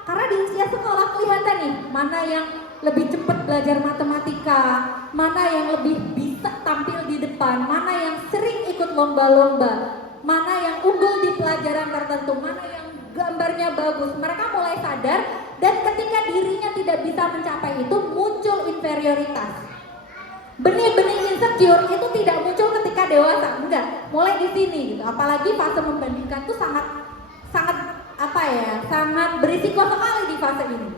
Karena di usia sekolah kelihatan nih mana yang lebih cepat belajar matematika, mana yang lebih bisa tampil di depan, mana yang sering ikut lomba-lomba, mana yang unggul di pelajaran tertentu, mana yang gambarnya bagus. Mereka mulai sadar dan ketika dirinya tidak bisa mencapai itu muncul inferioritas. Benih-benih insecure itu tidak muncul ketika dewasa, enggak. Mulai di sini gitu. Apalagi fase membandingkan tuh sangat berisiko sekali di fase ini.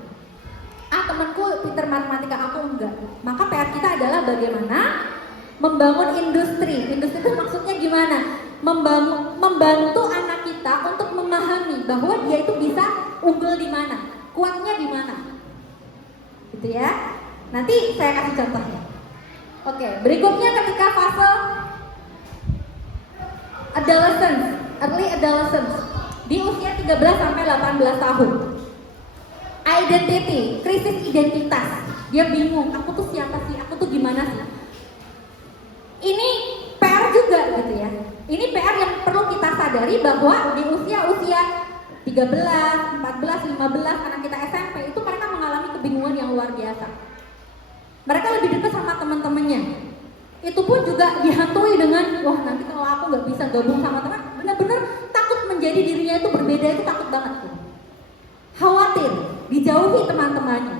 Temanku pinter matematika, aku enggak. Maka PR kita adalah bagaimana membangun industri. Industri itu maksudnya gimana? Membantu anak kita untuk memahami bahwa dia itu bisa unggul di mana, kuatnya di mana, gitu ya. Nanti saya kasih contohnya. Oke, berikutnya ketika fase early adolescence di usia 13-18 tahun. Identity, krisis identitas. Dia bingung, aku tuh siapa sih? Aku tuh gimana sih? Ini PR juga gitu ya. Ini PR yang perlu kita sadari bahwa di usia-usia 13, 14, 15 anak kita SMP itu mereka mengalami kebingungan yang luar biasa. Mereka lebih dekat sama teman-temannya. Itu pun juga dihantui dengan, wah nanti kalau aku nggak bisa gabung sama teman, benar-benar takut menjadi dirinya itu berbeda, itu takut banget tuh. Khawatir, dijauhi teman-temannya.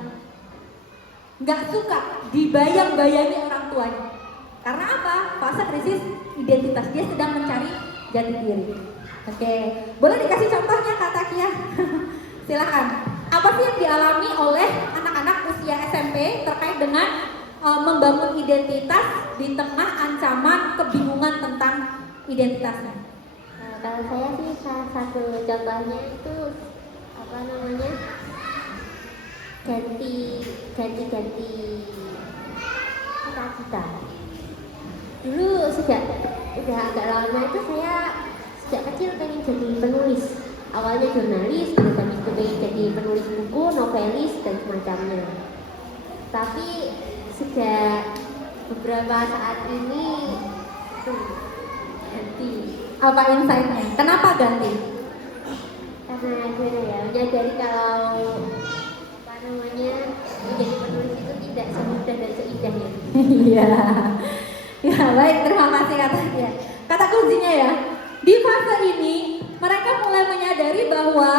Nggak suka dibayang-bayangi orang tuanya. Karena apa? Fase krisis identitas, dia sedang mencari jati diri. Oke, boleh dikasih contohnya Kak Takia? Silakan. Apa sih yang dialami oleh anak-anak usia SMP terkait dengan membangun identitas di tengah ancaman kebingungan tentang identitasnya? Kalau saya sih salah satu contohnya itu ganti cita-cita. Dulu udah agak lama itu saya sejak kecil pengen jadi penulis. Awalnya jurnalis, terus habis itu pengen jadi penulis buku, novelis dan semacamnya. Tapi sejak beberapa saat ini ganti. Apa insight-nya? Kenapa ganti? Karena gimana ya, menyadari kalau apa namanya menjadi penulis itu tidak semudah dan seindah ya. Iya. Ya, baik, terima kasih kata dia. Kata kuncinya ya, di fase ini mereka mulai menyadari bahwa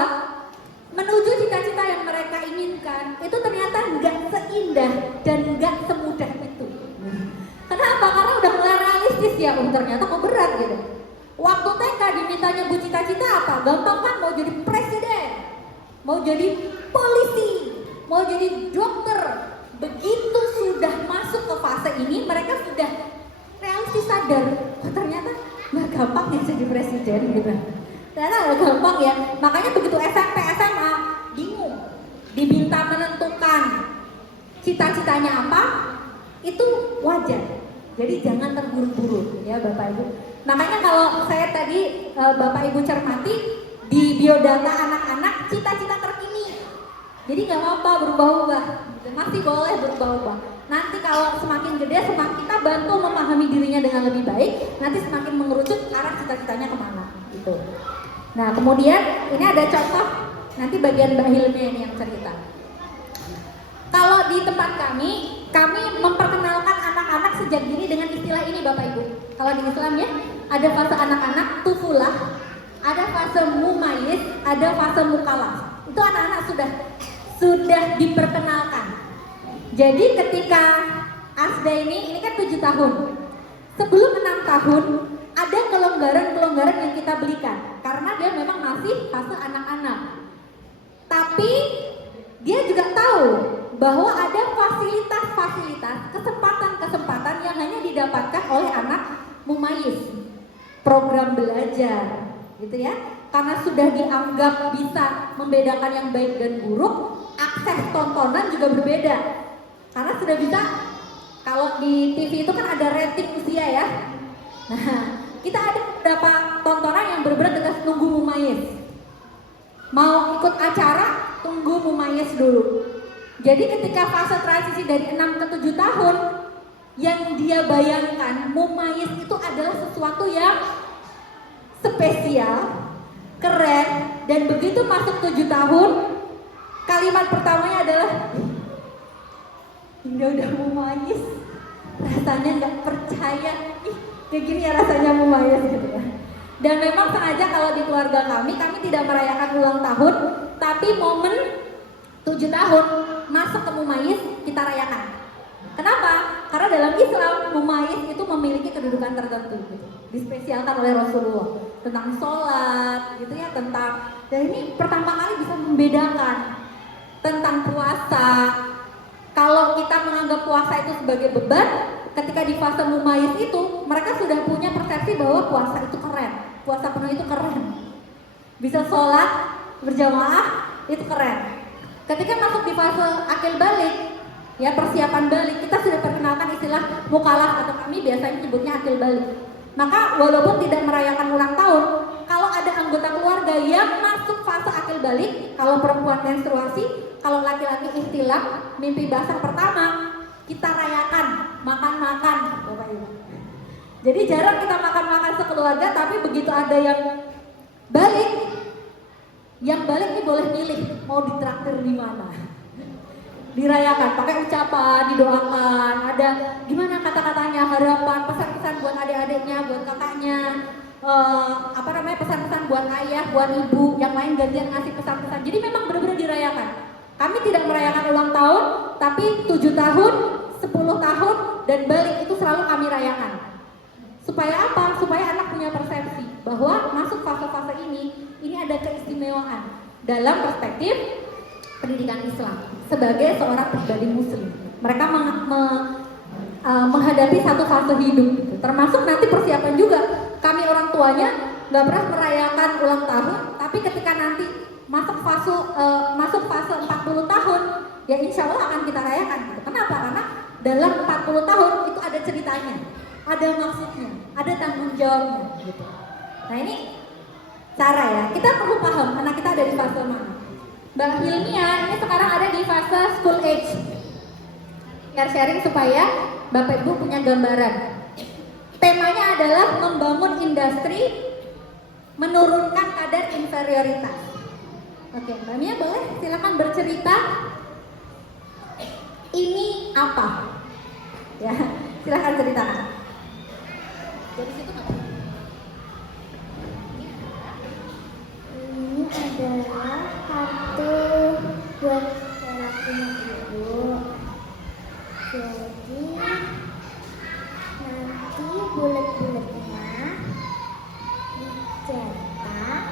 menuju cita-cita yang mereka inginkan itu ternyata nggak seindah dan nggak semudah itu. Kenapa? Karena udah mulai realistis ya, ternyata kok berat gitu. Waktu TK dimintanya bu cita-cita apa? Gampang kan, mau jadi presiden, mau jadi polisi, mau jadi dokter. Begitu sudah masuk ke fase ini, mereka sudah realistis sadar, oh ternyata nggak gampang ya jadi presiden gitu. Ternyata nggak gampang ya. Makanya begitu SMP, SMA bingung, diminta menentukan cita-citanya apa, itu wajar. Jadi jangan terburu-buru ya Bapak Ibu. Makanya kalau saya tadi Bapak Ibu cermati di biodata anak-anak cita-cita terkini. Jadi nggak apa-apa berubah-ubah, masih boleh berubah-ubah. Nanti kalau semakin gede, semakin kita bantu memahami dirinya dengan lebih baik, nanti semakin mengerucut arah cita-citanya kemana gitu. Nah kemudian ini ada contoh, nanti bagian Mbak Hilmi ini yang cerita. Kalau di tempat kami memperkenalkan anak-anak sejak dini dengan istilah ini Bapak Ibu. Kalau di Islam ya, ada fase anak-anak tufulah, ada fase mumayyiz, ada fase mukalaf. Itu anak-anak sudah diperkenalkan. Jadi ketika Asda ini kan 7 tahun. Sebelum 6 tahun ada kelonggaran-kelonggaran yang kita belikan karena dia memang masih fase anak-anak. Tapi dia juga tahu bahwa ada fasilitas-fasilitas, kesempatan-kesempatan yang hanya didapatkan oleh anak mumayyiz. Program belajar, gitu ya. Karena sudah dianggap bisa membedakan yang baik dan buruk, akses tontonan juga berbeda. Karena sudah bisa, kalau di TV itu kan ada rating usia ya. Nah, kita ada beberapa tontonan yang benar-benar kita tunggu mumayyiz. Mau ikut acara, tunggu mumayyiz dulu. Jadi ketika fase transisi dari 6 ke 7 tahun, yang dia bayangkan mumayyiz itu adalah sesuatu yang spesial, keren, dan begitu masuk 7 tahun, kalimat pertamanya adalah udah mumayyiz, rasanya nggak percaya, kayak gini ya rasanya mumayyiz gitu ya. Dan memang sengaja kalau di keluarga kami tidak merayakan ulang tahun, tapi momen 7 tahun masuk ke mumayyiz kita rayakan. Kenapa? Karena dalam Islam mumayyiz itu memiliki kedudukan tertentu gitu. Dispesialkan oleh Rasulullah tentang sholat gitu ya, tentang, dan ini pertama kali bisa membedakan tentang puasa. Kalau kita menganggap puasa itu sebagai beban, ketika di fase mumayyiz itu mereka sudah punya persepsi bahwa puasa itu keren, puasa penuh itu keren, bisa sholat berjamaah itu keren. Ketika masuk di fase akil balik, ya persiapan balik, kita sudah perkenalkan istilah mukalaf atau kami biasanya sebutnya akil balik. Maka walaupun tidak merayakan ulang tahun, kalau ada anggota keluarga yang masuk fase akil balik, kalau perempuan menstruasi, kalau laki-laki ihtilam, mimpi basah pertama, kita rayakan, makan-makan, Bapak Ibu. Jadi jarang kita makan-makan sekeluarga, tapi begitu ada yang balik ini boleh milih mau ditraktir di mana. Dirayakan, pakai ucapan, didoakan, ada gimana kata-katanya, harapan, pesan-pesan buat adik-adiknya, buat kakaknya, pesan-pesan buat ayah, buat ibu, yang lain gantian ngasih pesan-pesan. Jadi memang benar-benar dirayakan. Kami tidak merayakan ulang tahun, tapi 7 tahun, 10 tahun, dan balik itu selalu kami rayakan. Supaya apa? Supaya anak punya persepsi bahwa masuk fase-fase ini ada keistimewaan dalam perspektif pendidikan Islam sebagai seorang pribadi muslim. Mereka menghadapi satu fase hidup gitu. Termasuk nanti persiapan juga. Kami orang tuanya nggak pernah merayakan ulang tahun, tapi ketika nanti masuk fase 40 tahun, ya insya Allah akan kita rayakan gitu. Kenapa? Karena dalam 40 tahun itu ada ceritanya, ada maksudnya, ada tanggung jawabnya gitu. Nah ini cara ya. Kita perlu paham anak kita ada di fase mana. Mbak Hilmia ini sekarang ada di fase school age. Sharing supaya Bapak Ibu punya gambaran. Temanya adalah membangun industri, menurunkan kadar inferioritas. Oke, Mbak Mia boleh silakan bercerita. Ini apa? Ya, silakan ceritakan. Dari situ nggak? Ini adalah kartu buat terapinya Ibu. Jadi nanti bulat-bulatnya dicetak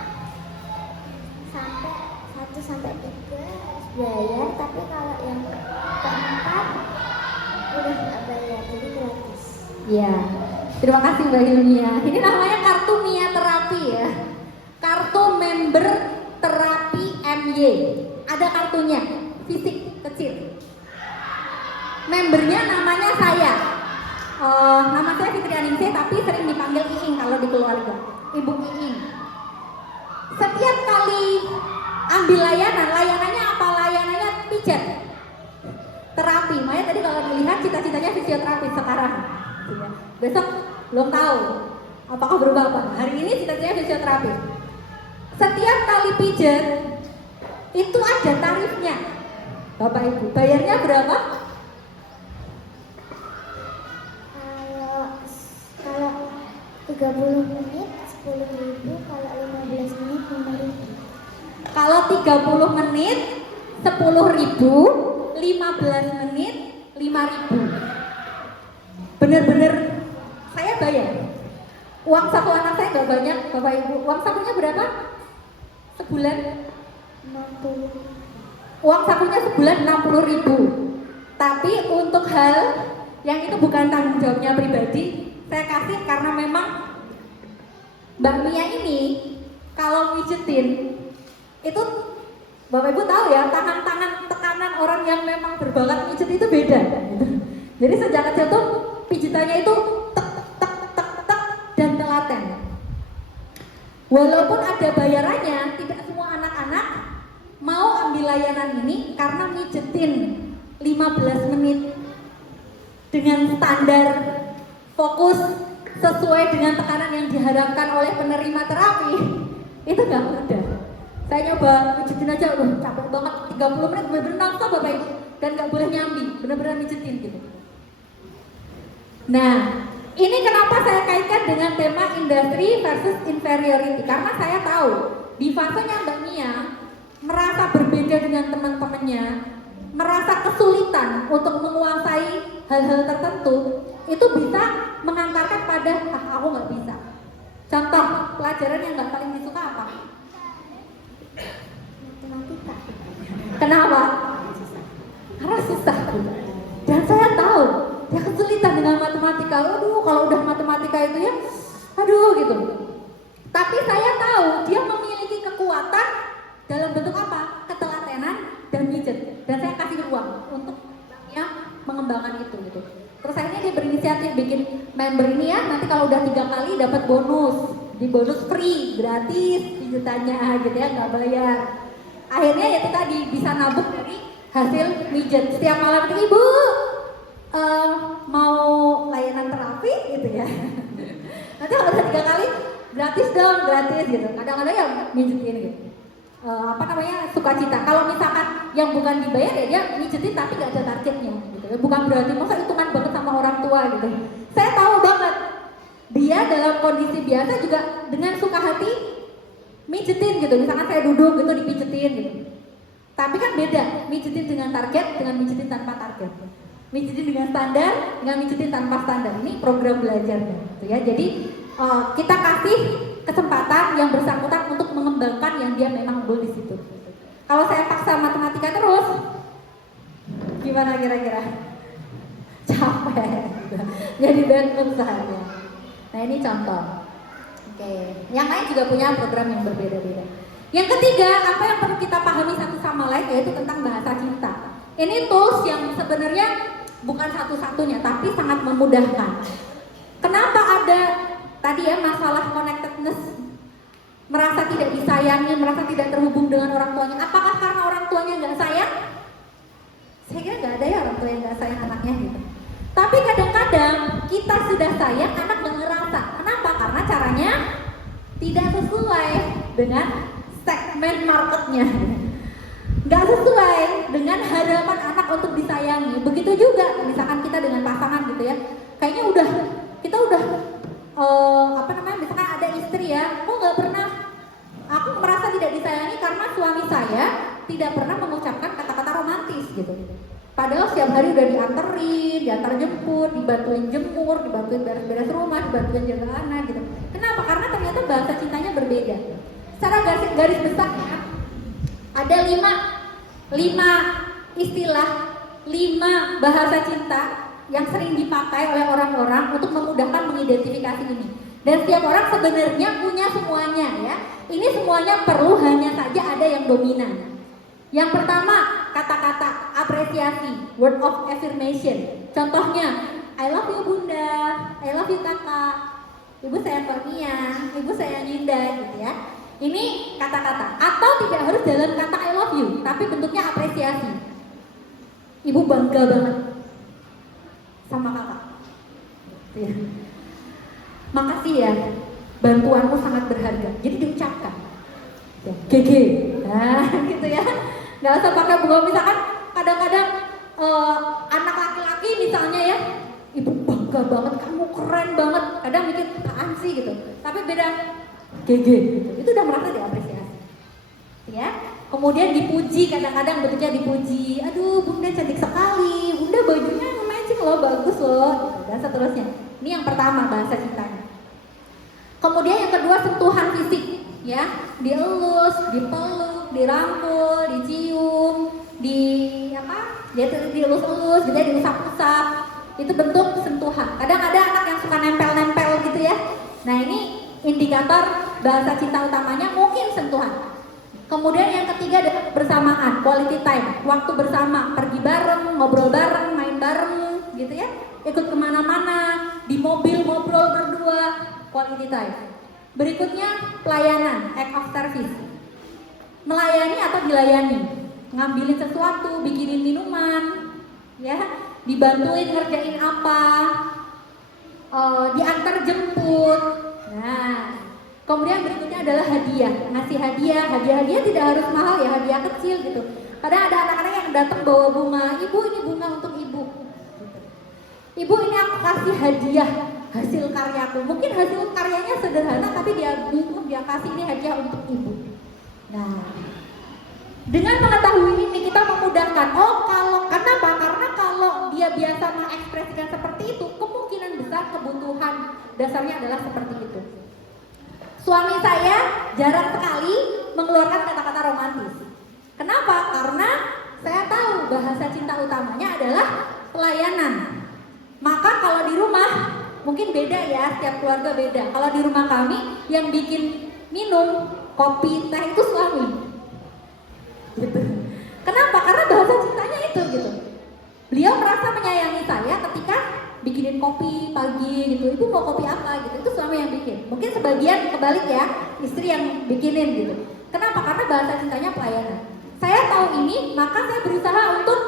sampai 1 sampai 3 harus bayar, tapi kalau yang keempat udah nggak bayar, jadi gratis. Ya, terima kasih Mbak Hilmia. Ini namanya kartu Mia Terapi ya. Kartu member terapi MY. Ada kartunya, fisik kecil. Membernya namanya saya. Nama saya Fitri Aningsih, tapi sering dipanggil Iing kalau di keluarga. Ibu Iing. Setiap kali ambil layanannya apa? Layanannya pijat. Terapi. Makanya tadi kalau dilihat cita-citanya fisioterapi sekarang. Besok belum tahu apakah berubah apa. Hari ini cita-citanya fisioterapi. Setiap kali pijat itu ada tarifnya. Bapak Ibu, bayarnya berapa? Kalau 30 menit 10.000, kalau 15 menit 5.000. Kalau 30 menit 10.000, 15 menit 5.000. Bener-bener saya bayar. Uang saku anak saya nggak banyak, Bapak Ibu. Uang sakunya berapa? Sebulan? 60. Uang sakunya sebulan 60.000. Tapi untuk hal yang itu bukan tanggung jawabnya pribadi, saya kasih karena memang Mbak Mia ini kalau mijetin itu Bapak Ibu tahu ya, tangan-tangan tekanan orang yang memang berbakat mijet itu beda gitu. Jadi sejak kecil tuh pijitannya itu tek tek tek tek dan telaten. Walaupun ada bayarannya, tidak semua anak-anak mau ambil layanan ini karena mijetin 15 menit dengan standar fokus sesuai dengan tekanan yang diharapkan oleh penerima terapi. Itu gak mudah. Saya nyoba mijetin aja, capek banget, 30 menit bener-bener nonstop Bapak Ibu. Dan gak boleh nyambi, bener-bener mijetin gitu. Nah, ini kenapa saya kaitkan dengan tema industry versus inferiority. Karena saya tahu, di fasenya Mbak Mia merasa berbeda dengan teman-temannya, merasa kesulitan untuk menguasai hal-hal tertentu, itu bisa mengantarkan pada, aku nggak bisa. Contoh, pelajaran yang nggak paling disuka apa? Matematika. Kenapa? Karena susah. Dan saya tahu, dia kesulitan dengan matematika. Aduh, kalau udah matematika itu ya, aduh gitu. Tapi saya tahu, dia memiliki kekuatan dalam bentuk apa? Ketelatenan dan mijet. Dan saya kasih ruang untuk dia mengembangkan itu gitu. Terus akhirnya dia berinisiatif bikin member ini ya, nanti kalau udah 3 kali dapat bonus. Di bonus free, gratis, pijetannya gitu ya, nggak bayar. Akhirnya ya itu tadi bisa nabung dari hasil mijet. Setiap malam itu, Ibu mau layanan terapi gitu ya. Nanti kalau udah 3 kali gratis dong, gratis gitu. Kadang-kadang ya mijetin gitu. Sukacita. Kalau misalkan yang bukan dibayar ya dia mijetin tapi gak ada targetnya gitu. Bukan berarti masa hitungan banget sama orang tua gitu. Saya tahu banget dia dalam kondisi biasa juga dengan suka hati mijetin gitu. Misalkan saya duduk gitu dipijetin gitu. Tapi kan beda mijetin dengan target dengan mijetin tanpa target. Mijetin dengan standar dengan mijetin tanpa standar. Ini program belajarnya gitu ya. Jadi kita kasih kesempatan yang bersangkutan untuk mengembangkan yang dia memang unggul di situ. Kalau saya paksa matematika terus, gimana kira-kira? Capek, jadi bad seharian. Nah ini contoh. Oke, yang lain juga punya program yang berbeda-beda. Yang ketiga, apa yang perlu kita pahami satu sama lain yaitu tentang bahasa cinta. Ini tools yang sebenarnya bukan satu-satunya, tapi sangat memudahkan. Kenapa ada tadi ya masalah connectedness merasa tidak disayangi, merasa tidak terhubung dengan orang tuanya? Apakah karena orang tuanya nggak sayang? Saya kira nggak ada ya orang tua yang nggak sayang anaknya gitu. Tapi kadang-kadang kita sudah sayang, anak nggak ngerasa. Kenapa? Karena caranya tidak sesuai dengan segmen marketnya, nggak sesuai dengan harapan anak untuk disayangi. Begitu juga misalkan kita dengan pasangan gitu ya, kayaknya kita udah misalkan ada istri ya, kok nggak pernah, aku merasa tidak disayangi karena suami saya tidak pernah mengucapkan kata-kata romantis gitu. Padahal setiap hari udah dianterin, diantar jemput, dibantuin jemur, dibantuin beres-beres rumah, dibantuin jaga anak gitu. Kenapa? Karena ternyata bahasa cintanya berbeda. Secara garis besar ada 5 istilah, 5 bahasa cinta yang sering dipakai oleh orang-orang untuk memudahkan mengidentifikasi ini. Dan setiap orang sebenarnya punya semuanya ya. Ini semuanya perlu, hanya saja ada yang dominan. Yang pertama, kata-kata apresiasi, word of affirmation. Contohnya, I love you Bunda, I love you Kakak, Ibu sayang Mia, Ibu sayang Yunda gitu ya. Ini kata-kata, atau tidak harus dalam kata I love you, tapi bentuknya apresiasi. Ibu bangga banget sama kakak. Ya. Makasih ya, bantuanmu sangat berharga. Jadi diucapkan. Ya, GG. Nah, gitu ya. Nggak usah pakai bunga. Misalkan kadang-kadang anak laki-laki misalnya ya, ibu bangga banget, kamu keren banget. Kadang mikir apaan sih gitu. Tapi beda GG. Gitu. Itu udah merasa diapresiasi. Ya. Kemudian dipuji, kadang-kadang bentuknya dipuji. Aduh, Bunda cantik sekali. Bunda bajunya matching loh, bagus loh. Gitu. Dan seterusnya. Ini yang pertama bahasa cintanya. Kemudian yang kedua sentuhan fisik, ya, dielus, dipeluk, dirangkul, dicium, dielus-elus, gitu ya, diusap-usap. Itu bentuk sentuhan. Kadang ada anak yang suka nempel-nempel gitu ya. Nah ini indikator bahasa cinta utamanya mungkin sentuhan. Kemudian yang ketiga adalah bersamaan, quality time, waktu bersama, pergi bareng, ngobrol bareng, main bareng, gitu ya, ikut kemana-mana, di mobil ngobrol berdua, quality time. Berikutnya pelayanan, act of service, melayani atau dilayani, ngambilin sesuatu, bikinin minuman, ya, dibantuin ngerjain apa, diantar jemput. Nah, kemudian berikutnya adalah hadiah, ngasih hadiah. Hadiah tidak harus mahal ya, hadiah kecil gitu. Kadang ada anak-anak yang datang bawa bunga, ibu ini bunga untuk ibu. Ibu ini aku kasih hadiah hasil karyaku. Mungkin hasil karyanya sederhana tapi dia bingung, dia kasih ini hadiah untuk ibu. Nah, dengan mengetahui ini kita memudahkan. Kenapa? Karena kalau dia biasa mengekspresikan seperti itu, kemungkinan besar kebutuhan dasarnya adalah seperti itu. Suami saya jarang sekali mengeluarkan kata-kata romantis. Kenapa? Karena saya tahu bahasa cinta utamanya adalah pelayanan. Maka kalau di rumah mungkin beda ya, setiap keluarga beda. Kalau di rumah kami yang bikin minum kopi, teh itu suami. Gitu. Kenapa? Karena bahasa cintanya itu gitu. Beliau merasa menyayangi saya ketika bikinin kopi pagi gitu. Ibu mau kopi apa gitu. Itu suami yang bikin. Mungkin sebagian kebalik ya, istri yang bikinin gitu. Kenapa? Karena bahasa cintanya pelayanan. Saya tahu ini, maka saya berusaha untuk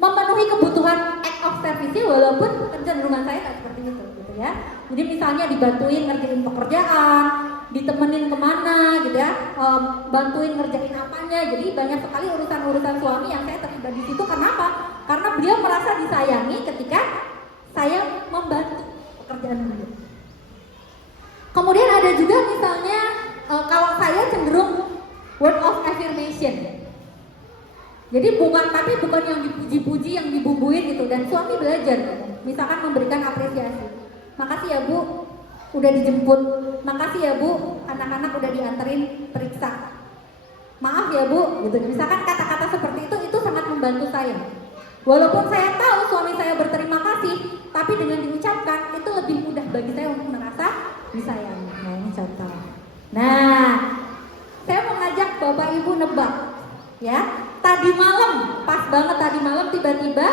memenuhi kebutuhan act of service walaupun kecenderungan saya tak seperti itu gitu ya. Jadi misalnya dibantuin ngerjain pekerjaan, ditemenin kemana gitu ya, bantuin ngerjain apanya. Jadi banyak sekali urusan-urusan suami yang saya terlibat di situ. Kenapa? Karena beliau merasa disayangi ketika saya membantu pekerjaan beliau. Kemudian ada juga misalnya kalau saya cenderung word of affirmation. Jadi bukan yang dipuji-puji, yang dibumbuin gitu. Dan suami belajar gitu. Misalkan memberikan apresiasi. Makasih ya Bu, udah dijemput. Makasih ya Bu, anak-anak udah dianterin periksa. Maaf ya Bu, gitu. Misalkan kata-kata seperti itu sangat membantu saya. Walaupun saya tahu suami saya berterima kasih, tapi dengan diucapkan itu lebih mudah bagi saya untuk merasa disayangi. Nah ini contoh. Nah, saya mau ngajak Bapak Ibu nebak, ya. Tadi malam, pas banget tadi malam tiba-tiba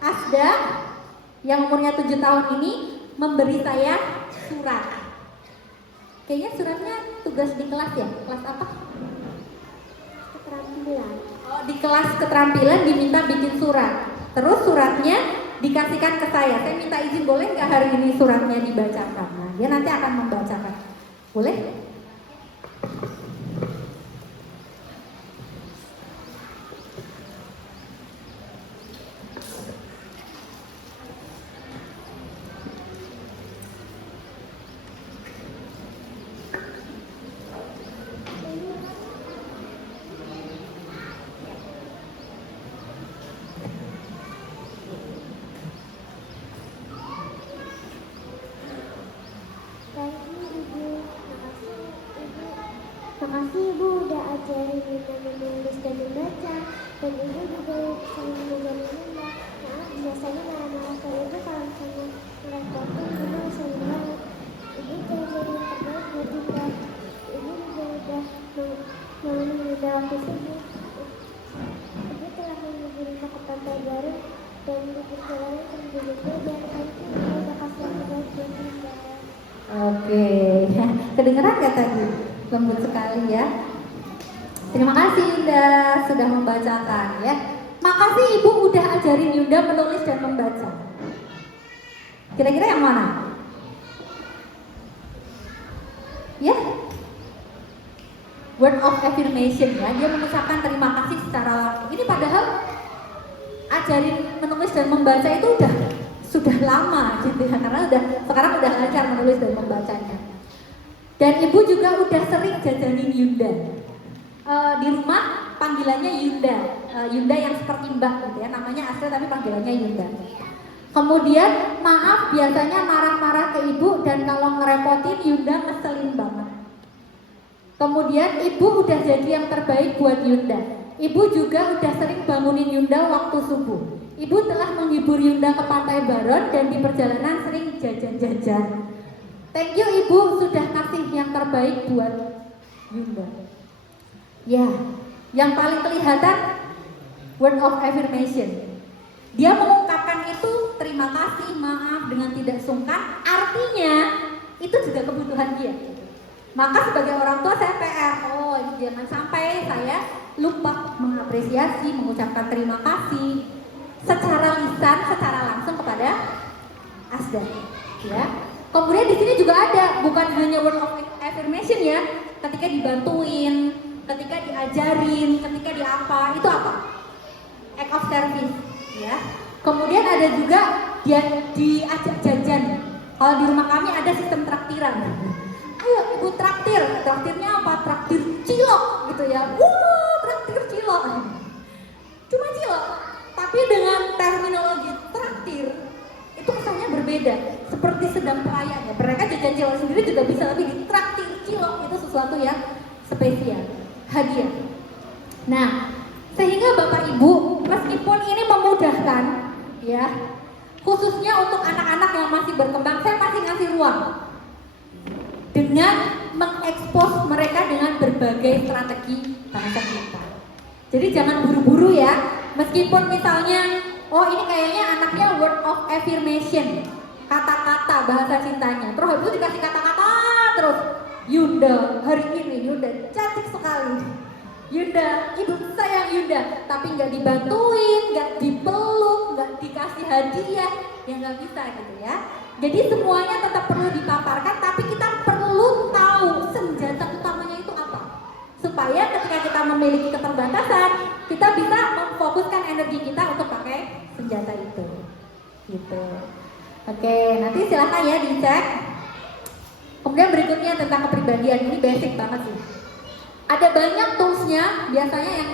Asda yang umurnya 7 tahun ini memberi saya surat. Kayaknya suratnya tugas di kelas ya? Kelas apa? Keterampilan. Oh, di kelas keterampilan diminta bikin surat. Terus suratnya dikasihkan ke saya. Saya minta izin, boleh nggak hari ini suratnya dibacakan? Nah, dia nanti akan membacakan. Boleh? Makasih Ibu udah ajarin Yunda menulis dan membaca, dan Ibu juga sering mengajarin Yunda. Maaf, biasanya marah-marah ke Ibu kalau misalnya ngerepotin, Yunda sering banget. Ibu jangan jadi yang terbaik buat Yunda. Ibu juga udah nolongin Yunda waktu sibuk. Ibu telah menghubungi Yunda ke pantai baru dan di perjalanan terjadi beda. Nanti Ibu udah kasih yang terbaik buat Yunda. Oke, kedengeran nggak tadi? Lembut sekali ya. Terima kasih Yunda sudah membacakan ya. Makasih Ibu udah ajarin Yunda menulis dan membaca. Kira-kira yang mana? Ya, word of affirmation ya. Dia mengucapkan terima kasih secara langsung. Ini padahal ajarin menulis dan membaca itu sudah lama gitu ya, karena sekarang udah lancar menulis dan membacanya. Dan Ibu juga udah sering jajanin Yunda. Di rumah panggilannya Yunda, Yunda yang seperti Mbak gitu ya, namanya Asri tapi panggilannya Yunda. Kemudian maaf biasanya marah-marah ke Ibu dan kalau ngerepotin Yunda ngeselin banget. Kemudian Ibu udah jadi yang terbaik buat Yunda. Ibu juga udah sering bangunin Yunda waktu subuh. Ibu telah menghibur Yunda ke Pantai Baron dan di perjalanan sering jajan-jajan. Thank you Ibu sudah kasih yang terbaik buat Yunda. Ya, yang paling kelihatan word of affirmation. Dia mengungkapkan itu terima kasih, maaf dengan tidak sungkan. Artinya itu juga kebutuhan dia. Maka sebagai orang tua saya PR, oh ini jangan sampai saya lupa mengapresiasi, mengucapkan terima kasih secara lisan, secara langsung kepada Asda. Ya. Kemudian di sini juga ada, bukan hanya word of affirmation ya, ketika dibantuin, ketika diajarin, ketika diapa, itu apa? Act of service, ya. Kemudian ada juga dia diajak jajan. Kalau di rumah kami ada sistem traktiran. Ayo Ibu traktir, traktirnya apa? Traktir cilok gitu ya. Traktir cilok. Cuma cilok, tapi dengan terminologi traktir itu kesannya berbeda, seperti sedang perayaan ya. Mereka jajan cilok sendiri juga bisa, tapi di traktir cilok itu sesuatu yang spesial, hadiah. Nah, sehingga Bapak Ibu meskipun ini memudahkan ya, khususnya untuk anak-anak yang masih berkembang, saya masih ngasih ruang dengan mengekspos mereka dengan berbagai strategi bahasa kita. Jadi jangan buru-buru ya, meskipun misalnya oh ini kayaknya anaknya word of affirmation, kata-kata bahasa cintanya. Terus Ibu dikasih kata-kata terus, Yunda hari ini Yunda cantik sekali, Yunda Ibu sayang Yunda, tapi nggak dibantuin, nggak dipeluk, nggak dikasih hadiah, ya nggak bisa gitu ya. Jadi semuanya tetap perlu dipaparkan, tapi kita perlu tahu senjata utamanya itu apa, supaya ketika kita memiliki keterbatasan kita bisa memfokuskan energi kita untuk pakai senjata itu gitu. Oke, nanti silakan ya dicek. Kemudian berikutnya tentang kepribadian, ini basic banget sih. Ada banyak toolsnya, biasanya yang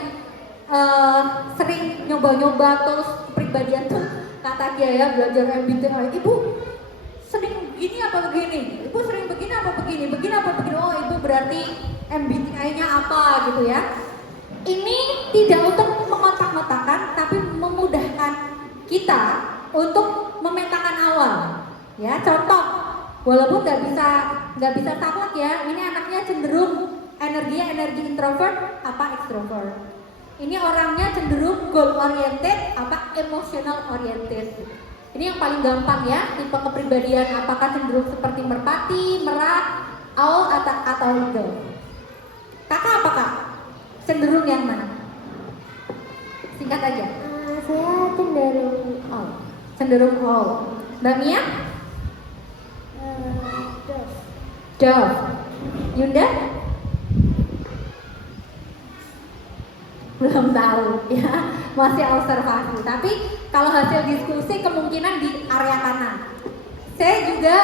sering nyoba-nyoba tools kepribadian tuh kata dia ya, belajar MBTI. Ibu sering begini apa begini? Ibu sering begini apa begini? Begini apa begini? Oh Ibu berarti MBTI-nya apa gitu ya. Ini tidak untuk mengotak-ngotakan, tapi memudahkan kita untuk memetakan awal. Ya, contoh, walaupun nggak bisa saklek ya. Ini anaknya cenderung energinya energi introvert apa extrovert. Ini orangnya cenderung goal oriented apa emotional oriented. Ini yang paling gampang ya, tipe kepribadian apakah cenderung seperti merpati, merak, Owl atau eagle? Kakak apa kak? Cenderung yang mana? Singkat aja. Saya cenderung owl. Cenderung owl. Mbak Mia? Dove. Dove. Yunda? Belum tahu ya, masih observasi. Tapi kalau hasil diskusi kemungkinan di area kanan. Saya juga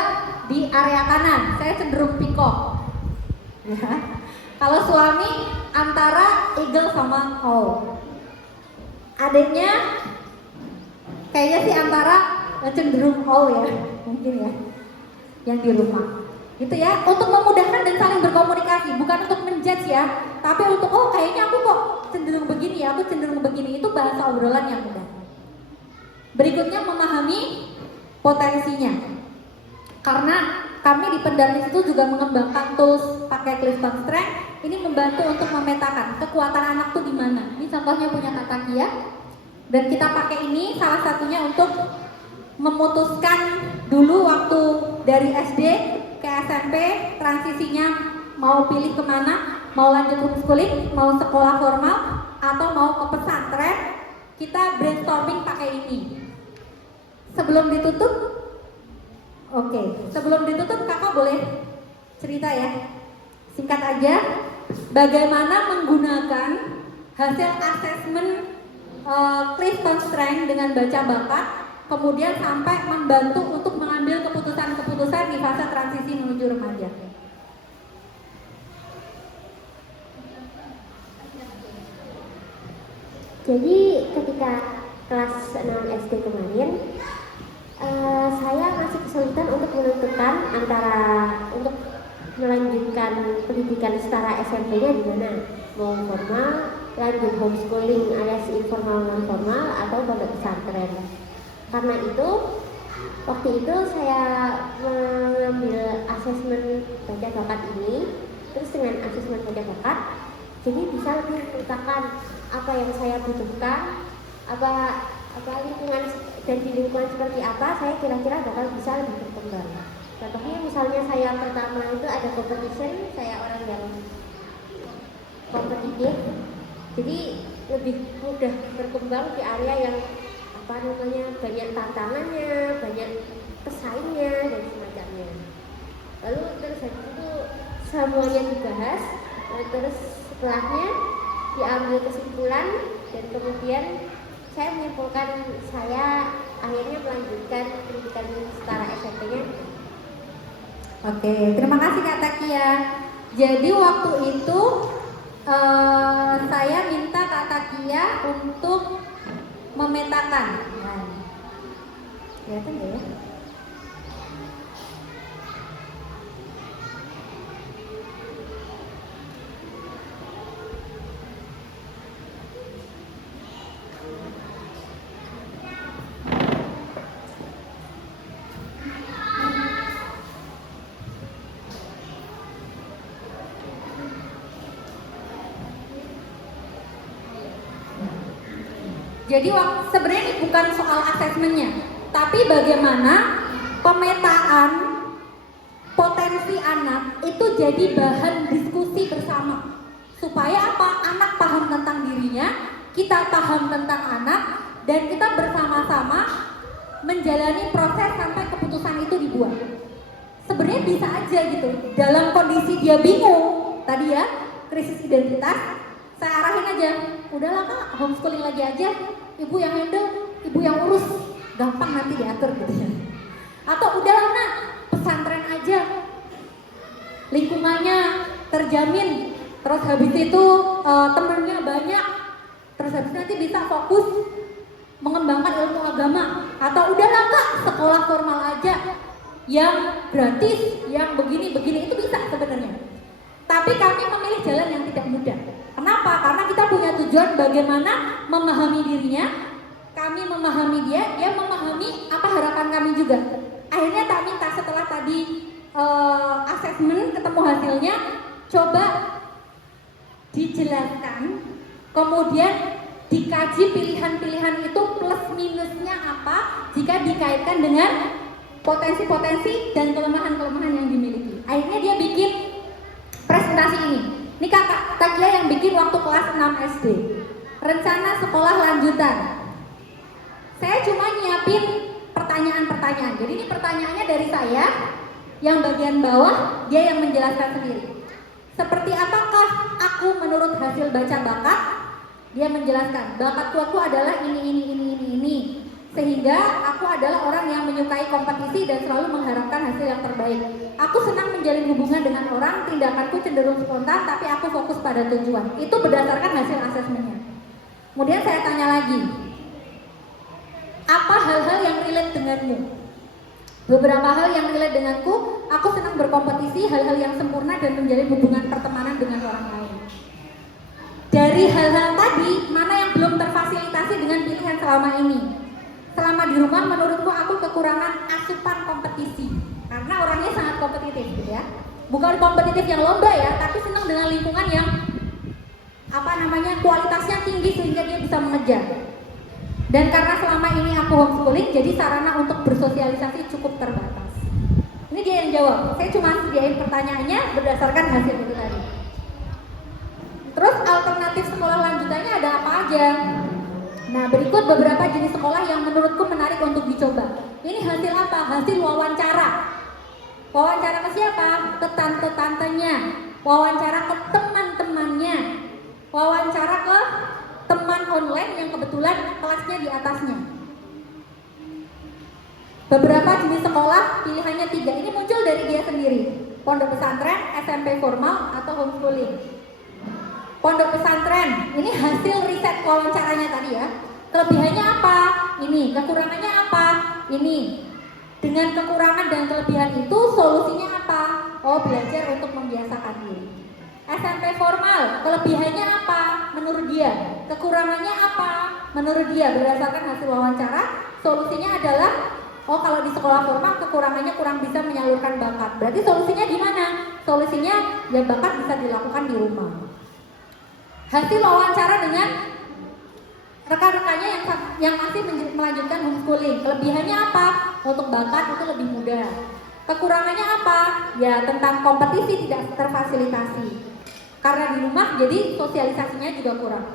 di area kanan, saya cenderung peacock. Ya. Kalau suami antara eagle sama owl. Adiknya kayaknya sih antara cenderung owl ya, mungkin ya, yang di rumah. Gitu ya, untuk memudahkan dan saling berkomunikasi, bukan untuk menjudge ya, tapi untuk kayaknya aku kok cenderung begini ya, aku cenderung begini, itu bahasa obrolan yang mudah. Berikutnya memahami potensinya, karena kami di pendamping itu juga mengembangkan tools pakai Clifton Strength, ini membantu untuk memetakan kekuatan anak tuh di mana. Ini contohnya punya Kak Kia, dan kita pakai ini salah satunya untuk memutuskan dulu waktu dari SD ke SMP, transisinya mau pilih kemana, mau lanjut homeschooling, mau sekolah formal, atau mau ke pesantren, kita brainstorming pakai ini. Sebelum ditutup, sebelum ditutup kakak boleh cerita ya, singkat aja, bagaimana menggunakan hasil asesmen Clifton Strength dengan baca bakat, kemudian sampai membantu untuk mengambil keputusan-keputusan di fase transisi menuju remaja. Jadi ketika kelas 6 SD kemarin, saya masih kesulitan untuk menentukan antara untuk melanjutkan pendidikan setara SMP-nya di mana, mau formal, lanjut homeschooling alias informal non formal, atau pondok pesantren. Karena itu, waktu itu saya mengambil asesmen baca bakat ini, terus dengan asesmen baca bakat, jadi bisa lebih memetakan apa yang saya butuhkan, apa lingkungan, dan di lingkungan seperti apa saya kira-kira bakal bisa lebih berkembang. Contohnya misalnya saya pertama itu ada competition, saya orang yang kompetitif, jadi lebih mudah berkembang di area yang banyak tantangannya, banyak pesaingnya dan semacamnya. Lalu terus habis itu semuanya dibahas, terus setelahnya diambil kesimpulan, dan kemudian saya menyimpulkan saya akhirnya melanjutkan pendidikan setara SMP-nya. Oke, terima kasih Kak Takia. Jadi waktu itu saya minta Kak Takia untuk memetakan. Kelihatan nggak ya? Jadi sebenarnya ini bukan soal asesmennya, tapi bagaimana pemetaan potensi anak itu jadi bahan diskusi bersama. Supaya apa? Anak paham tentang dirinya, kita paham tentang anak, dan kita bersama-sama menjalani proses sampai keputusan itu dibuat. Sebenarnya bisa aja gitu, dalam kondisi dia bingung, tadi ya, krisis identitas, saya arahin aja, udahlah Kak, homeschooling lagi aja, ibu yang handle, ibu yang urus, gampang nanti diatur gitu ya. Atau udahlah Nak, pesantren aja, lingkungannya terjamin, terus habis itu temennya banyak, terus habis nanti bisa fokus mengembangkan ilmu agama. Atau udahlah Kak, sekolah formal aja, yang gratis, yang begini-begini, itu bisa sebenarnya. Tapi kami memilih jalan yang tidak mudah. Kenapa? Karena kita punya tujuan bagaimana memahami dirinya, kami memahami dia, dia memahami apa harapan kami juga. Akhirnya tak minta setelah tadi asesmen ketemu hasilnya, coba dijelaskan, kemudian dikaji pilihan-pilihan itu plus minusnya apa jika dikaitkan dengan potensi-potensi dan kelemahan-kelemahan yang dimiliki. Akhirnya dia bikin presentasi ini. Ini kakak Takia yang bikin waktu kelas 6 SD. Rencana sekolah lanjutan. Saya cuma nyiapin pertanyaan-pertanyaan. Jadi ini pertanyaannya dari saya, yang bagian bawah dia yang menjelaskan sendiri. Seperti apakah aku menurut hasil baca bakat? Dia menjelaskan, bakatku adalah ini. Sehingga aku adalah orang yang menyukai kompetisi dan selalu mengharapkan hasil yang terbaik. Aku senang menjalin hubungan dengan orang, tindakanku cenderung spontan, tapi aku fokus pada tujuan. Itu berdasarkan hasil asesmennya. Kemudian saya tanya lagi, apa hal-hal yang relate denganmu? Beberapa hal yang relate denganku, aku senang berkompetisi, hal-hal yang sempurna dan menjalin hubungan pertemanan dengan orang lain. Dari hal-hal tadi, mana yang belum terfasilitasi dengan pilihan selama ini? Selama di rumah menurutku aku kekurangan asupan kompetisi. Karena orangnya sangat kompetitif gitu ya. Bukan kompetitif yang lomba ya, tapi senang dengan lingkungan yang kualitasnya tinggi sehingga dia bisa mengejar. Dan karena selama ini aku homeschooling, jadi sarana untuk bersosialisasi cukup terbatas. Ini dia yang jawab. Saya cuma sediain pertanyaannya berdasarkan hasil itu tadi. Terus alternatif sekolah lanjutannya ada apa aja? Nah, berikut beberapa jenis sekolah yang menurutku menarik untuk dicoba. Ini hasil apa? Hasil wawancara. Wawancara ke siapa? Ke tante-tantenya. Wawancara ke teman-temannya. Wawancara ke teman online yang kebetulan kelasnya di atasnya. Beberapa jenis sekolah, pilihannya 3. Ini muncul dari dia sendiri. Pondok pesantren, SMP formal, atau homeschooling. Pondok pesantren, ini hasil riset wawancaranya tadi ya. Kelebihannya apa? Ini. Kekurangannya apa? Ini. Dengan kekurangan dan kelebihan itu solusinya apa? Oh, belajar untuk membiasakan diri. SMP formal, kelebihannya apa? Menurut dia. Kekurangannya apa? Menurut dia. Berdasarkan hasil wawancara, solusinya adalah oh, kalau di sekolah formal kekurangannya kurang bisa menyalurkan bakat. Berarti solusinya gimana? Solusinya ya bakat bisa dilakukan di rumah. Hasil wawancara dengan rekan-rekannya yang masih melanjutkan homeschooling. Kelebihannya apa? Untuk bakat itu lebih mudah. Kekurangannya apa? Ya tentang kompetisi tidak terfasilitasi. Karena di rumah jadi sosialisasinya juga kurang.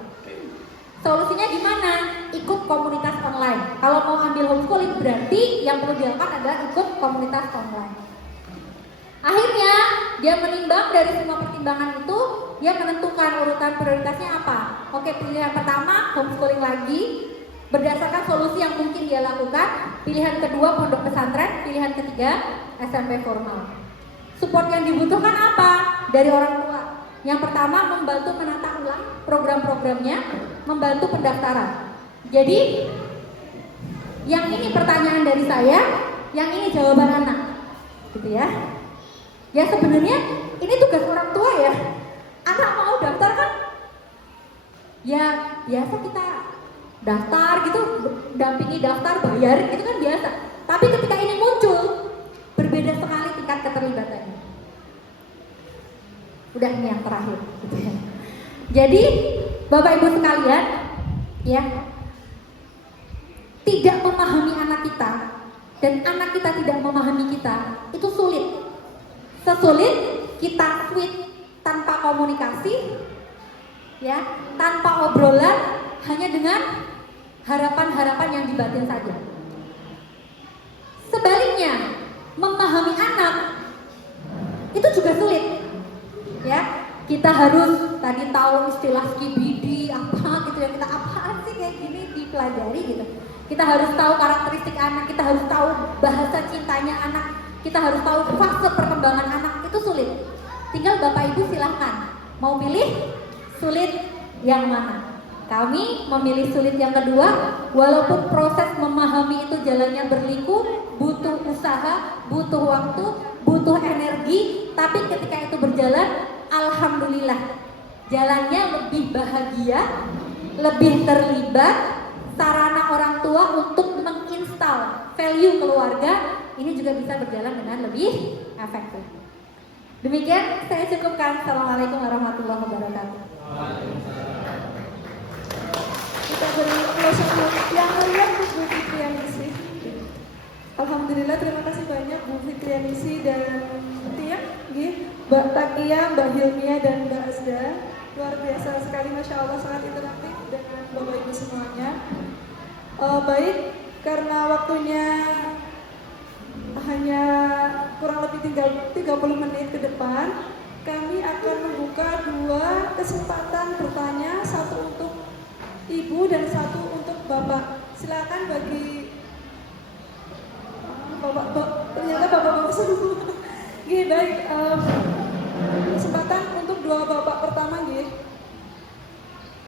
Solusinya gimana? Ikut komunitas online. Kalau mau ambil homeschooling berarti yang perlu dilakukan adalah ikut komunitas online. Akhirnya dia menimbang dari semua pertimbangan itu, dia menentukan urutan prioritasnya apa. Oke, pilihan pertama homeschooling lagi berdasarkan solusi yang mungkin dia lakukan. Pilihan kedua pondok pesantren, pilihan ketiga SMP formal. Support yang dibutuhkan apa? Dari orang tua. Yang pertama membantu menata ulang program-programnya, membantu pendaftaran. Jadi yang ini pertanyaan dari saya, yang ini jawaban anak, gitu ya. Ya sebenarnya ini tugas orang tua ya. Anak mau daftar kan? Ya biasa kita daftar gitu, dampingi daftar, bayar gitu kan biasa. Tapi ketika ini muncul, berbeda sekali tingkat keterlibatannya. Udah ini yang terakhir gitu ya. Jadi Bapak Ibu sekalian ya, tidak memahami anak kita dan anak kita tidak memahami kita itu sulit. Sesulit kita switch tanpa komunikasi ya, tanpa obrolan, hanya dengan harapan-harapan yang di batin saja. Sebaliknya, memahami anak itu juga sulit. Ya, kita harus tadi tahu istilah skibidi apa gitu ya, kita apaan sih kayak gini dipelajari gitu. Kita harus tahu karakteristik anak, kita harus tahu bahasa cintanya anak, kita harus tahu fase perkembangan anak, itu sulit. Tinggal Bapak Ibu silahkan mau pilih sulit yang mana. Kami memilih sulit yang kedua, walaupun proses memahami itu jalannya berliku, butuh usaha, butuh waktu, butuh energi, tapi ketika itu berjalan, alhamdulillah, jalannya lebih bahagia, lebih terlibat, sarana orang tua untuk menginstal value keluarga, ini juga bisa berjalan dengan lebih efektif. Demikian saya cukupkan. Assalamualaikum warahmatullahi wabarakatuh. Kita beri closing yang meriah untuk Bu Fitri yang bersih. Alhamdulillah, terima kasih banyak Bu Fitrianisi dan Tia, Mbak Takia, Mbak Hilmia dan Mbak Azda. Luar biasa sekali, Masya Allah, sangat interaktif dengan Bapak Ibu semuanya. Baik, karena waktunya hanya kurang lebih tinggal 30 menit ke depan, kami akan membuka 2 kesempatan bertanya, satu untuk Ibu dan satu untuk Bapak. Silakan bagi ternyata Bapak-Bapak semua. Baik, kesempatan untuk 2 Bapak pertama,